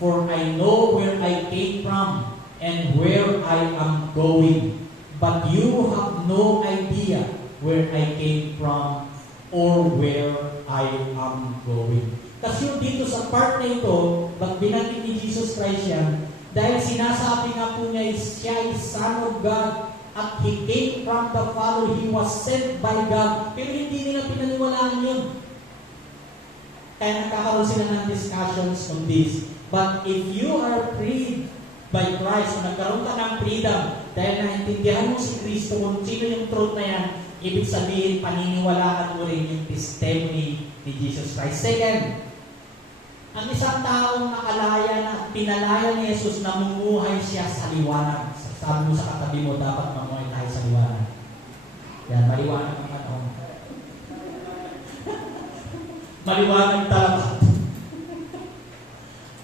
For I know where I came from and where I am going. But you have no idea where I came from or where I am going. Kasi yung dito sa part na ito, pag binanggit ni Jesus Christ yan, dahil sinasabi nga po niya, siya is Son of God, at He came from the Father, He was sent by God. Pero hindi nila pinaniwalaan yun. Kaya nagkakaroon sila ng discussions on this. But if you are freed by Christ, kung nagkaroon ka ng freedom, dahil naintindihan mo si Kristo kung sino yung truth na yan, ibig sabihin, paniniwalaan mo rin yung testimony ni Jesus Christ. Second, ang isang taong nakalaya na pinalaya ni Jesus, namumuhay siya sa liwanag. Sabi mo sa katabi mo, dapat mamuhay tayo sa liwanag. Yan, maliwanag ang panahon. Maliwanag talaga.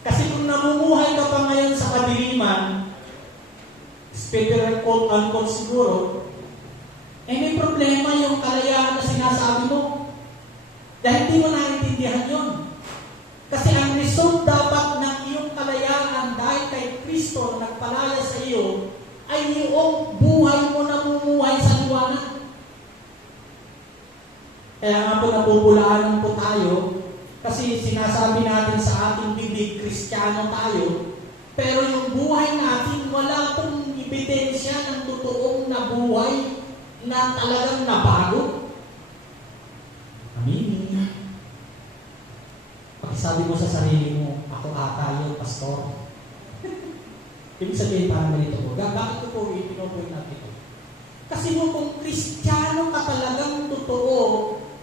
Kasi kung namumuhay ka pa ngayon sa kadiliman, spiritual quote-unquote siguro, may problema yung kalayaan na sinasabi mo. Dahil hindi mo naiintindihan yun. Kasi ang result dapat ng iyong kalayaan dahil kay Kristo na nagpalaya sa iyo, ay yung buhay mo na mumuhay sa liwanag. Kaya nga po napupulaanan po tayo, kasi sinasabi natin sa ating bibig, Kristiyano tayo, pero yung buhay natin, wala pong ebidensya ng totoong na buhay na talagang nabago. Amin. Sabi mo sa sarili mo, ako ata yung pastor. Ibig sabihin parang ganito po. Bakit ko po ipinopoint natin ito? Kasi mo kung Kristiyano ka talagang totoo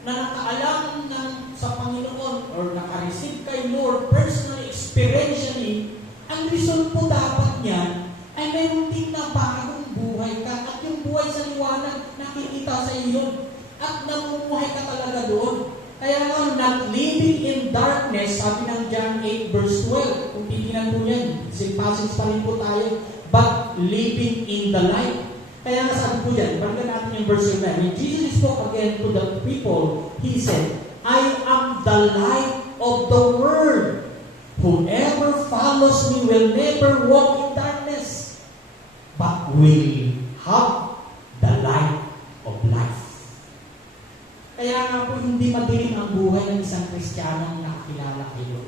na nakaalam sa Panginoon or nakareceive kay Lord personally, experientially, ang result po dapat niyan ay mayroon din na bagong buhay ka at yung buhay sa liwanag nakikita sa iyo at namumuhay ka talaga doon. Kaya nga, not living in darkness, sabi ng John 8 verse 12, kung titignan po yan, passage pa rin po tayo, but living in the light. Kaya nga sabi po yan, balikan natin yung verse 9. When Jesus spoke again to the people, He said, I am the light of the world. Whoever follows me will never walk in darkness, but will have the light of life. Kaya nga po, hindi madilim ang buhay ng isang Kristiyanong nakakilala kayo,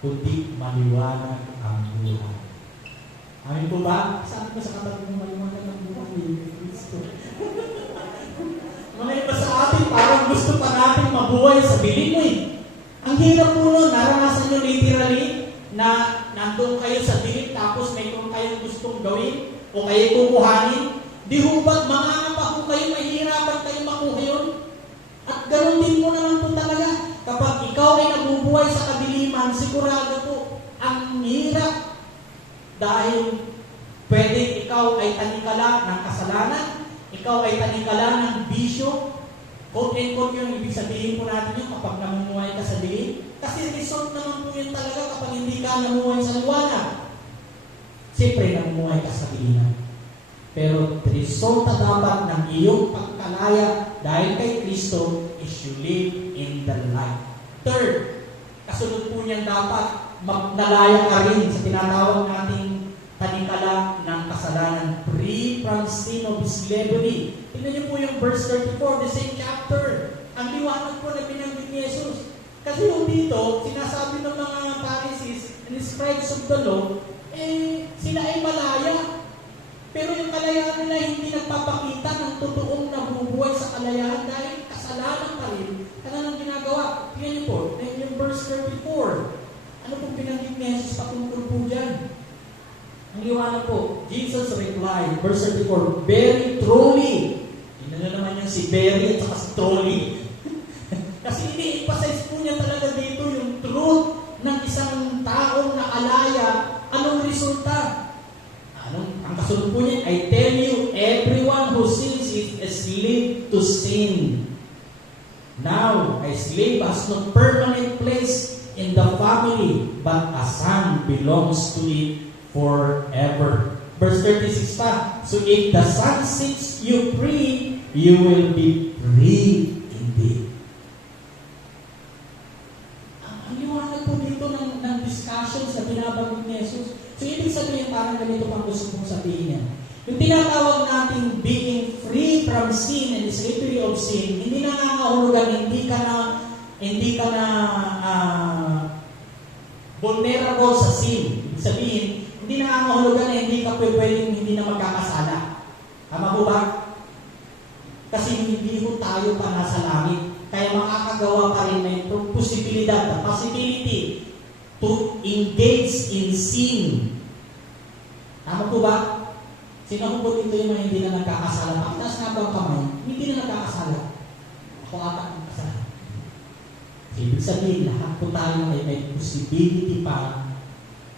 kundi maliwanag ang buhay. Amin po ba? Sabi ko sa katabi mo, maliwanag ang buhay ni Kristo. Mga iba sa atin, parang gusto pa natin mabuhay sa biling mo eh. Ang hirap po nun, naranasan nyo literally na nandun kayo sa dilim tapos may kung kayong gustong gawin o kayo kukuhanin. Di hubad, mga pa kung kayo mahirapan kayo makuha yun. At ganoon din mo naman po talaga. Kapag ikaw ay nabubuhay sa kadiliman, sigurado po, ang hirap. Dahil pwede ikaw ay tanikala ng kasalanan, ikaw ay tanikala ng bisyo. Quote-unquote yung ibig sabihin po natin yun kapag namumuhay ka sa dilim. Kasi result naman po yun talaga kapag hindi ka namumuhay sa liwanag. Siyempre, namumuhay ka sa diliman. Pero resulta dapat ng iyong pagkalaya dahil kay Kristo is you live in the light. Third, kasunod po niyan dapat magnalaya ka rin sa tinatawag nating tanikala ng kasalanan, free from sin of slavery. Tingnan niyo po yung verse 34, the same chapter. Ang liwanag po na binanggit ni Jesus. Kasi yung dito, sinasabi ng mga Pharisees and scribes of the law, sila ay malaya. Pero yung kalayaan nila hindi nagpapakita ng totoong nabubuhay sa kalayaan dahil kasalanan pa rin. Ano nang ginagawa? Tingnan niyo po, yung verse 34. Ano pong binanggit ni Jesus patungkol po dyan? Ang liwanag po, Jesus replied, verse 34, very truly. Tingnan na naman yung si very at saka si truly. Kasi ini-emphasize po niya talaga dito yung truth ng isang taong nakalaya. Anong resulta? Ang kasunod po niya, I tell you, everyone who sins is a slave to sin. Now, a slave has no permanent place in the family, but a son belongs to it forever. Verse 36 pa. So if the Son sets you free, you will be free indeed. Ang liwanag po dito ng discussions na binabanggit ni Jesus. So ibig sabihin parang ganito pang gusto kong sabihin niya. Yung tinatawag natin being free from sin and the slavery of sin, hindi nangangahulugan, hindi ka na vulnerable sa sin. Ibig sabihin, hindi nangangahulugan na hindi ka pwedeng hindi na magkakasala. Tama po ba? Kasi hindi po tayo pa nasa langit. Kaya makakagawa pa rin may posibilidad, the possibility to engage in sin. Tama po ba? Sino po dito yung mga hindi na nagkakasala? Pakitaas nga ba ang kamay? Hindi na nagkakasala. Ako ata ang kasala. Ibig sabihin, lahat po tayo ay may possibility pa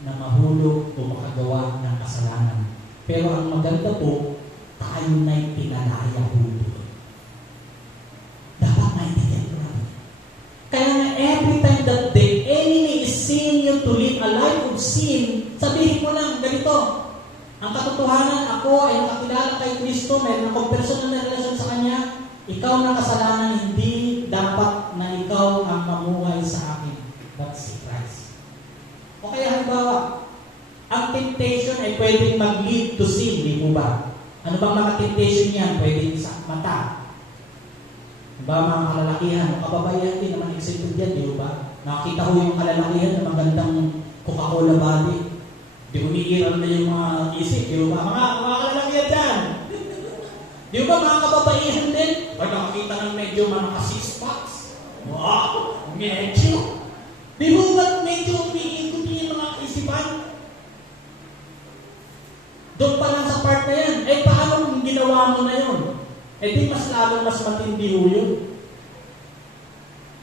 na mahulog o makagawa ng kasalanan. Pero ang maganda po, tayo na'y pinalaya hulog. Dapat naiintindihan po natin. Kaya nga, every time that the enemy is seeing you to live a life of sin, sabihin mo lang, ganito, ang katotohanan, ako ay nakakilala kay Kristo, mayroon akong personal na relasyon sa Kanya, ikaw na kasalanan, hindi dapat na ikaw ang mamuhay sa akin. That's si Christ. O kaya halimbawa, ang temptation ay pwedeng mag-lead to sin, di mo ba? Ano bang mga temptation yan? Pwedeng sa mata. Diba mga kalalakihan, o kababaihan din naman excited yan, di ba? Nakita ko yung kalalakihan na magandang Coca-Cola body. Di umiiral na yung mga isip, di ba? Mga kalalakihan dyan! Di ba mga kababaihan din? Pag nakakita ng medyo mga six-packs, wow! Medyo! Di ba medyo umiikot yung mga kaisipan? Doon pa lang sa part na yan, paano kung ginawa mo na yun? Di mas lalong mas matindi ho yun.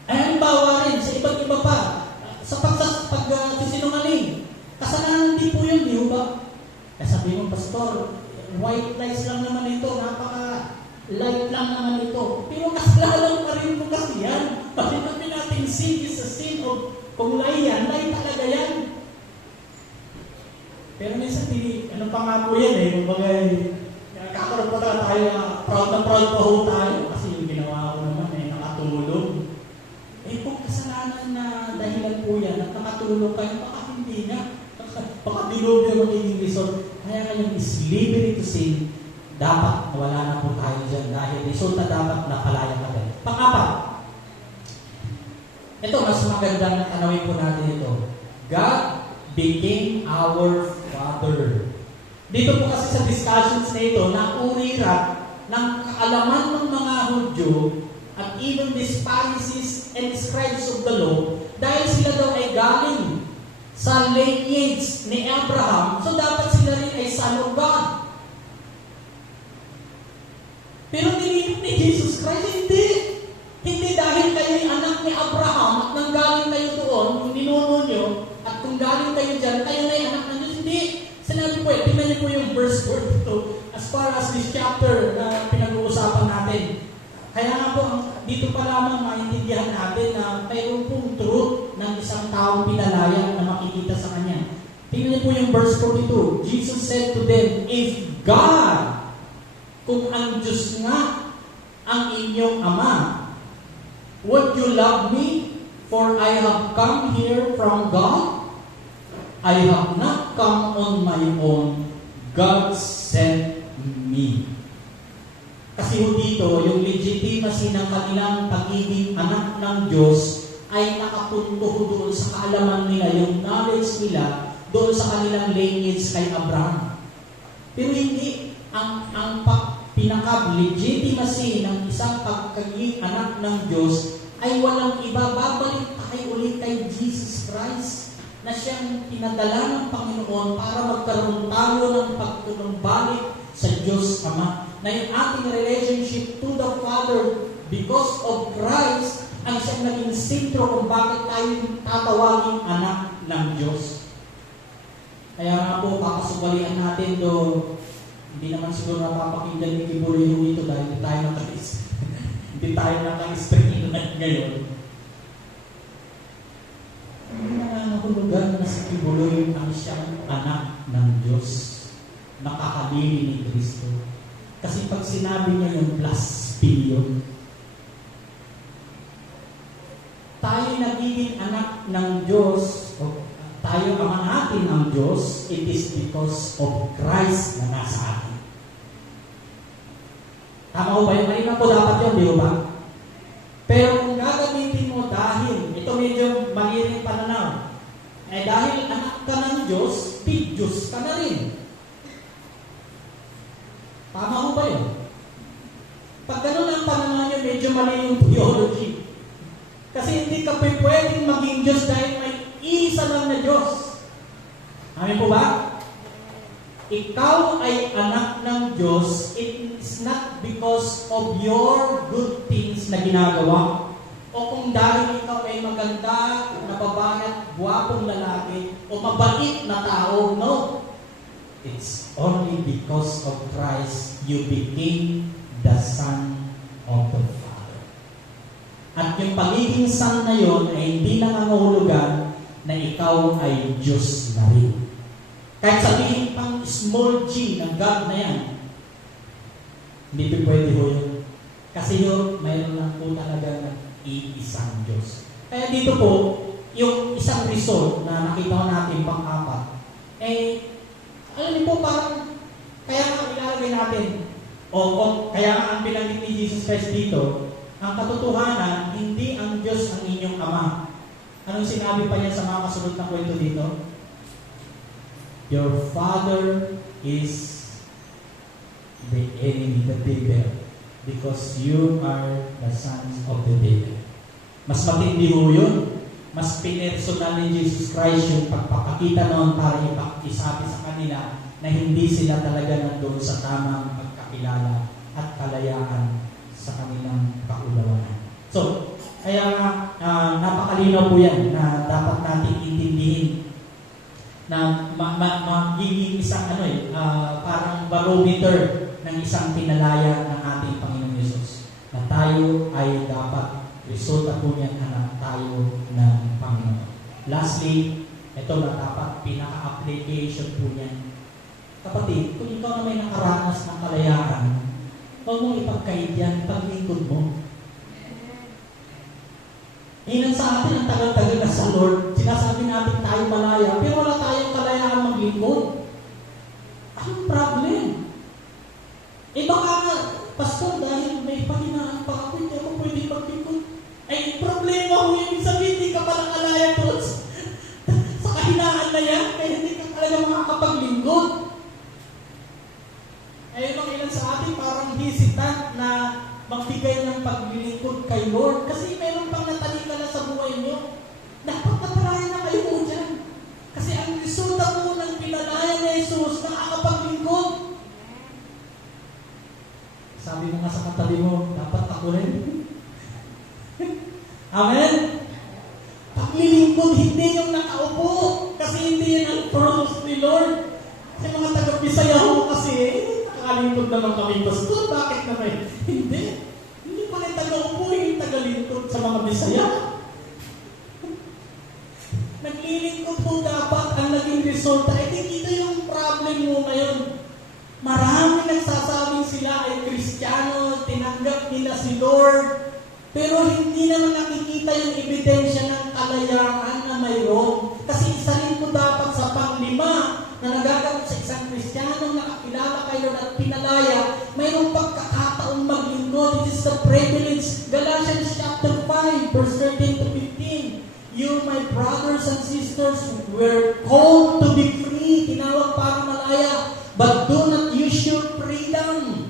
Halimbawa rin, sa iba't iba pa, sa pagsisinungaling, kasalanan din po yun, di ba? Sabi mo, Pastor, white lies lang naman ito, napaka-light lang naman ito. Pero kasalanan pa rin po kasi yan. Bakit namin natin sin is a sin of kung lie yan, lie talaga yan. Pero minsan, ano pa nga po yan kumbaga, kakaroon pa tayo, proud na proud pa ho tayo. Kasi yung ginawa ko naman, nakatulong. Kung kasalanan na dahilan po yan, at nakatulong kayo, baka hindi na. Baka dinobyo magiging result. Kaya ngayon is liberty to sin, dapat wala na po tayo dyan. Dahil result na dapat napalaya ka din. Pang-apat, ito, mas magandang tanawin po natin ito. God became our Father. Dito po kasi sa discussions na ito, naurirat ng kaalaman ng mga Hudyo at even these Pharisees and scribes of the law, dahil sila daw ay galing sa lineage ni Abraham, so dapat sila rin ay son of God. Pero nililip ni Jesus Christ, hindi. Hindi dahil kayo'y anak ni Abraham at nanggaling kayo doon, yung ninuno nyo, at kung galing kayo dyan, kayo na yung anak ng Diyos. Hindi. Sinabi po, tingnan niyo po yung verse 4 dito, as far as this chapter na pinag-uusapan natin. Kaya nga po, dito pa lamang maintindihan natin na mayroon pong truth ng isang taong pinalaya na makikita sa kanya. Tingnan niyo po yung verse 42. Jesus said to them, if God, kung ang Diyos nga ang inyong Ama, would you love me? For I have come here from God. I have not come on my own. God sent me. Kasi dito, yung legitimacy ng kanilang pagiging anak ng Diyos ay nakapunto doon sa kaalaman nila, yung knowledge nila doon sa kanilang lineage kay Abraham. Pero hindi, ang pinaka-legitimacy ng isang pagkaging anak ng Diyos ay walang iba, babalik tayo ulit kay Jesus Christ na siyang pinadala ng Panginoon para magkaroon tayo ng pagtunumbalik sa Diyos Ama. Na yung ating relationship to the Father because of Christ ang siyang naging sentro kung bakit tayo tatawaging anak ng Diyos. Kaya nga po, kakasubalian natin hindi naman siguro napapakinggan ni Kibuloy ito dahil hindi tayo naka-explain ngayon. Hindi na nangahulugan na si Kibuloy ang siyang anak ng Diyos. nakakalili ni Kristo. Kasi pag sinabi niya yung blasphemy, tayo nagiging anak ng Diyos, o tayo ama natin ang Diyos, it is because of Christ na nasa atin. Tama ko ba yun? Malina po dapat yun, di ba? Pero kung gagamitin mo dahil, ito medyo mali rin pananaw, dahil anak ka ng Diyos, big Diyos ka na rin. Tama ko ba yun? Pag ganun ang pananaw nyo, medyo mali yung theology. Kasi hindi ka pwedeng maging Diyos dahil may isa lang na Diyos. Amin po ba? Ikaw ay anak ng Diyos, it is not because of your good things na ginagawa, o kung dahil ikaw ay maganda, nababae at gwapong lalaki, o mabait na tao, no. It's only because of Christ you became the Son of the Father. At yung pagiging Son na yon ay hindi nangangahulugan na ikaw ay Diyos na rin. Kahit sabihin pang small g ng God na yan, hindi pwede ho yun. Kasi yun, mayroon lang po talaga ng iisang Diyos. Kaya dito po, yung isang result na nakita natin pang-apat, alam niyo po parang, kaya nga ilalagay natin, kaya nga ang binanggit ni Jesus Christ dito, ang katotohanan, hindi ang Diyos ang inyong Ama. Anong sinabi pa niya sa mga kasunod na kwento dito? Your father is the enemy, the devil, because you are the sons of the devil. Mas matindi ho yun. Mas pinersonal ni Jesus Christ yung pagpapakita noon para ipakisabi sa kanila na hindi sila talaga nandun sa tamang pagkakilala at kalayaan sa kanilang kaulawanan. So, kaya napakalinaw po yan na dapat natin intindihin na magiging isang parang barometer ng isang pinalaya ng ating Panginoon Yesus. Na tayo ay dapat resulta po niyan anak tayo ng Panginoon. Lastly, ito na dapat pinaka-application po niyan. Kapatid, kung ikaw na may nakaranas ng kalayaan, huwag mong ipagkait yan, paglingkod mo. Inan sa atin ang tagal-tagal na sa Lord, sinasabi natin tayo malaya, pero wala tayong kalayaan maglingkod. Anong problem? Baka nga, Pastor, dahil may pahinaan pa ako, hindi ako pwede maglingkod. Problema ho yung sabihin, hindi ka pala kalaya doon sa kahinaan na yan, kaya hindi ka talaga makakapaglingkod. Mga ilan sa atin parang hesitant na magbigay ng paglilingkod kay Lord kasi meron pang natalika na sa buhay nyo. Dapat natarayan na kayo po dyan. Kasi ang resulta po ng pinalaya ni Jesus, nakakapaglingkod. Sabi mo nga sa katabi mo, dapat ako rin. Amen? Paglilingkod, hindi yung nakaupo. Kasi hindi yan ang purpose ni Lord. Kasi mga taga-Bisaya ho kasi, nakalingkod naman kami, Pastor, bakit naman? Hindi. Hindi pa rin taga-upo yung taga-lingkod sa mga Bisaya. Naglilingkod po dapat ang naging resulta. Dito yung problem mo ngayon. Marami nagsasabing sila ay Kristiyano, tinanggap nila si Lord, pero hindi naman nakikita yung ebidensya ng kalayaan na mayroon. Kasi isa rin po dapat sa panglima na nagagamit sa isang Kristiyano nakakilala kay Lord at pinalaya, mayroong pagkakataong maglingkod. It is the privilege. Galatians chapter 5, verse 13 to 15. You, my brothers and sisters, were called to be free. Tinawag para malaya. But do not use your freedom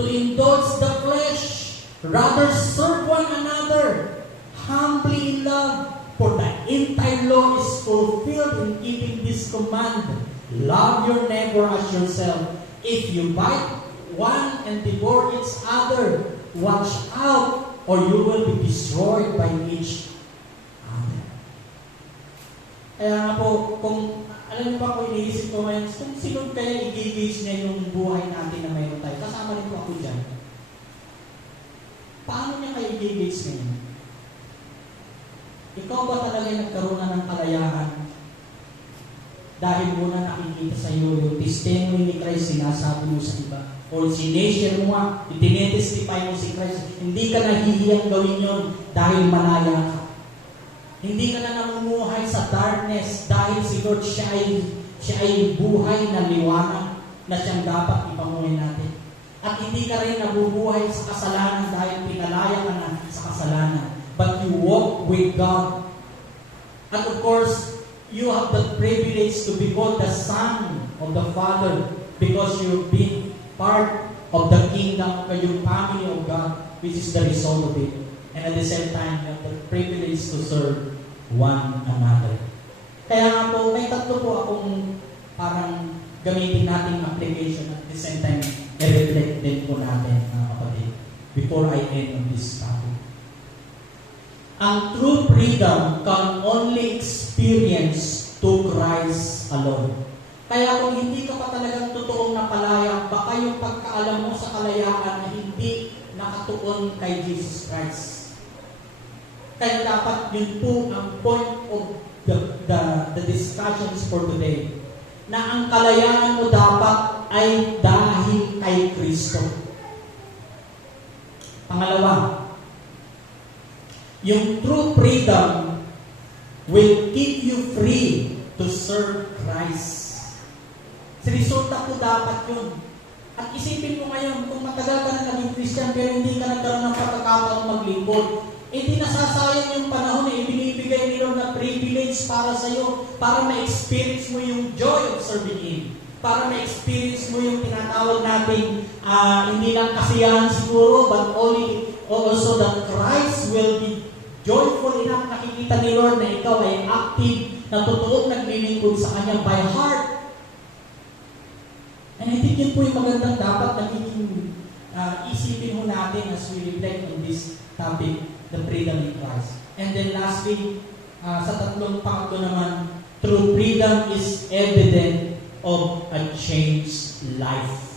to indulge the flesh. Rather, serve one another humbly in love. For the entire law is fulfilled in keeping this command. Love your neighbor as yourself. If you bite one and devour each other, watch out, or you will be destroyed by each other. Kaya nga po, kung alam niyo ba kung iniisip ko ngayon, kung sino kaya i-gauge niya yung buhay natin na mayroon tayo, kasama rin po ako dyan. Paano niya kayo i-gauge ngayon? Ikaw ba talaga nagkaroon na ng kalayaan? dahil muna nakikita sa iyo yung testimony ni Christ, sinasabi mo sa iba. O sineshare mo nga, itinetestify mo si Christ. Hindi ka nahihiyang gawin yon dahil malaya ka. Hindi ka na namumuhay sa darkness dahil si Lord siya ay buhay na liwanag na siyang dapat ipamuhay natin. At hindi ka rin nabubuhay sa kasalanan dahil pinalaya ka na sa kasalanan. But you walk with God. At of course, you have the privilege to be called the Son of the Father because you've been part of the kingdom, yung family of God, which is the result of it. And at the same time, you have the privilege to serve one another. Kaya nga po, may tatlo po akong parang gamitin natin application at the same time, i-reflect din po natin, mga kapatid, before I end on this topic. Ang true freedom can only experience to Christ alone. Kaya kung hindi ka pa talagang totoong napalaya, baka yung pagkaalam mo sa kalayaan na hindi nakatuon kay Jesus Christ. Kaya dapat yun po ang point of the discussions for today. Na ang kalayaan mo dapat ay dahil kay Kristo. Pangalawa, yung true freedom will keep you free to serve Christ. Resulta po dapat yun. At isipin mo ngayon, kung matagal ka na naging Christian pero hindi ka nagkaroon ng pagkakataong maglingkod, di nasasayang yung panahon na ibinibigay nila na privilege para sa iyo, para ma-experience mo yung joy of serving Him. Para ma-experience mo yung tinatawag natin, hindi lang kasiyahan siguro, but also that Christ will be joyful enough nakikita ni Lord na ikaw ay active, na totoong naglilingkod sa Kanya by heart. And I think yun po yung magandang dapat nagiging isipin mo natin as we reflect on this topic, the freedom in Christ. And then lastly, sa pangatlo naman, true freedom is evident of a changed life.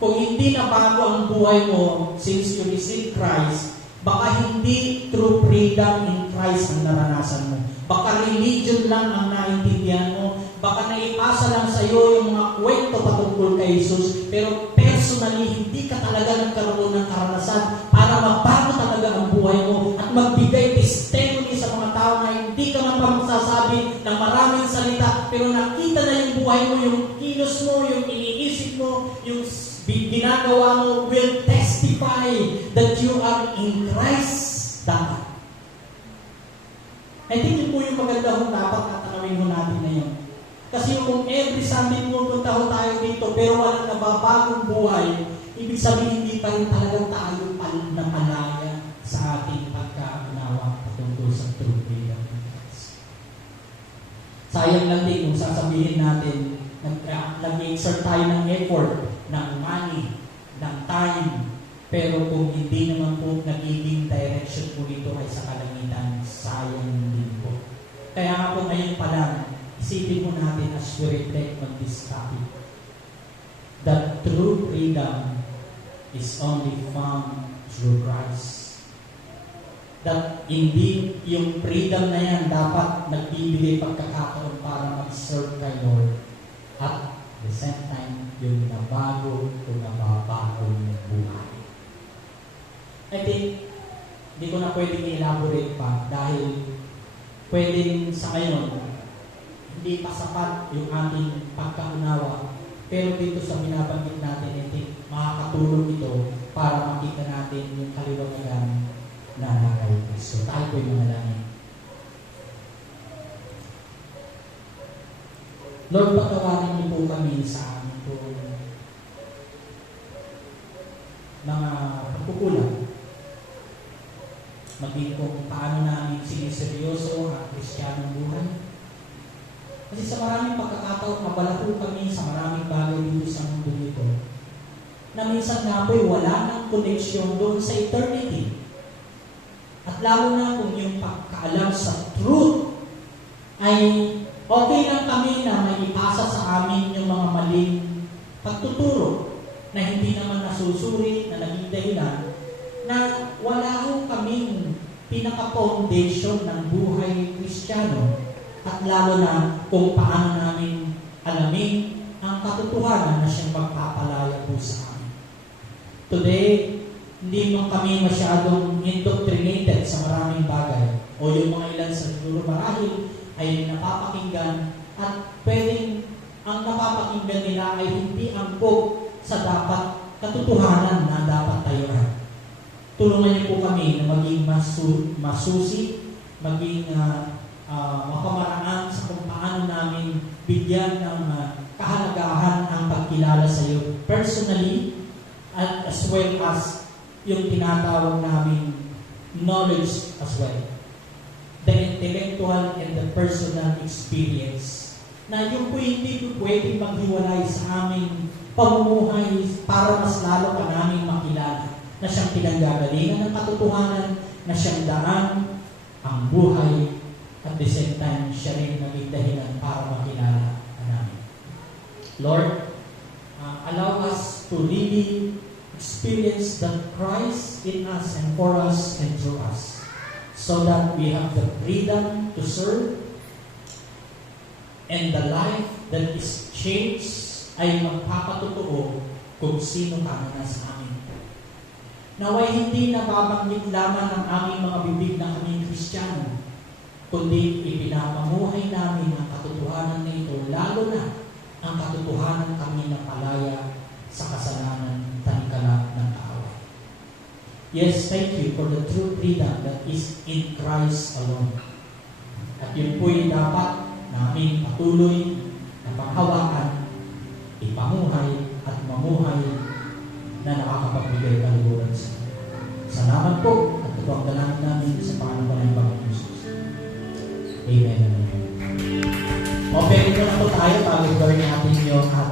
Kung hindi na bago ang buhay mo since you received Christ, baka hindi true freedom in Christ ang naranasan mo. Baka religion lang ang naintindihan mo. Baka naipasa lang sa iyo yung mga kwento patungkol kay Jesus, pero personally, hindi ka talaga nagkaroon ng karanasan para mabago talaga ang buhay mo at magbigay testimony sa mga tao na hindi ka man pa magsasabi ng maraming salita, pero nakita na yung buhay mo, yung kilos mo, yung iniisip mo, yung ginagawa mo will testify that you are in Christ dapat. I think yun po yung maganda kung dapat natanawin mo natin ngayon. Kasi kung every Sunday pumunta ho tayo dito pero walang nababagong buhay, ibig sabihin hindi pa rin talagang tayo napalaya sa ating pagkaunawa patungkol sa true freedom. Sayang lang din kung sasabihin natin, nag-exert tayo ng effort, ng money, ng time, pero kung hindi naman po nagiging direction po ito ay sa kalangitan, sayang din po. Kaya nga po ngayon pa lang, isipin mo natin as we reflect on this topic, that true freedom is only found through Christ. That hindi yung freedom na yan dapat nagbibigay pagkakataon para mag-serve kay Lord. At the same time, yung nabago o nababago yung buhay. I think, hindi ko na pwedeng i-elaborate pa dahil pwedeng sa ngayon, hindi pa sapat yung ating pagkaunawa. Pero dito sa binabanggit natin, I think, makakatulong ito para makita natin yung kaliwanagan na nakay Kristo. Tayo po yung mga langit. Lord, patawarin niyo po kami sa aming po mga pagkukulang. Maging kung paano namin siniseryoso ang Kristiyanong buhay. Kasi sa maraming pagkakataon, mabalako kami sa maraming bagay dito sa mundo nito na minsan nga po'y wala ng koneksyon doon sa eternity. At lalo na kung yung pagkaalam sa truth ay okay lang kami na may ipasa sa amin yung mga maling pagtuturo na hindi naman nasusuri, na naging dahilan, na wala ho kaming pinaka-foundation ng buhay Kristiyano. at lalo na kung paano namin alamin ang katotohanan na siyang magpapalaya po sa amin. Today, hindi man kami masyadong indoctrinated sa maraming bagay o yung mga ilan sa siguro marahil ay napapakinggan at pwedeng ang napapakinggan nila ay hindi angkop sa dapat katotohanan na dapat tayuan. Tulungan niyo po kami na maging masusi, maging makamaraan sa kung paano namin bigyan ng kahalagahan ang pagkilala sa iyo personally at as well as yung tinatawag namin knowledge as well. The intellectual and the personal experience na yung po hindi pwedeng maghiwalay sa aming pamumuhay para mas lalo ka namin makilala na siyang pinanggagalingan ng katotohanan, na siyang daan, ang buhay, at the same time, siya rin naging dahilan para makilala ka namin. Lord, allow us to really experience the Christ in us and for us and through us, so that we have the freedom to serve and the life that is changed ay magpapatotoo kung sino ka na nasa amin. Naway hindi nababanggit lamang ng aming mga bibig na kaming Kristiyano, kundi ipinapamuhay namin ang katotohanan na ito, lalo na ang katotohanan kami na palaya sa kasalanan tanikala ng kaaway. Yes, thank you for the true freedom that is in Christ alone. At yun po'y dapat namin patuloy na panghawakan, ipamuhay at mamuhay na nakakapagbigay kaluguran sa inyo. Salamat po at ito ang dalangin namin sa pangalan ng Panginoon Jesus. Amen. Open na po tayo bago gawin natin yung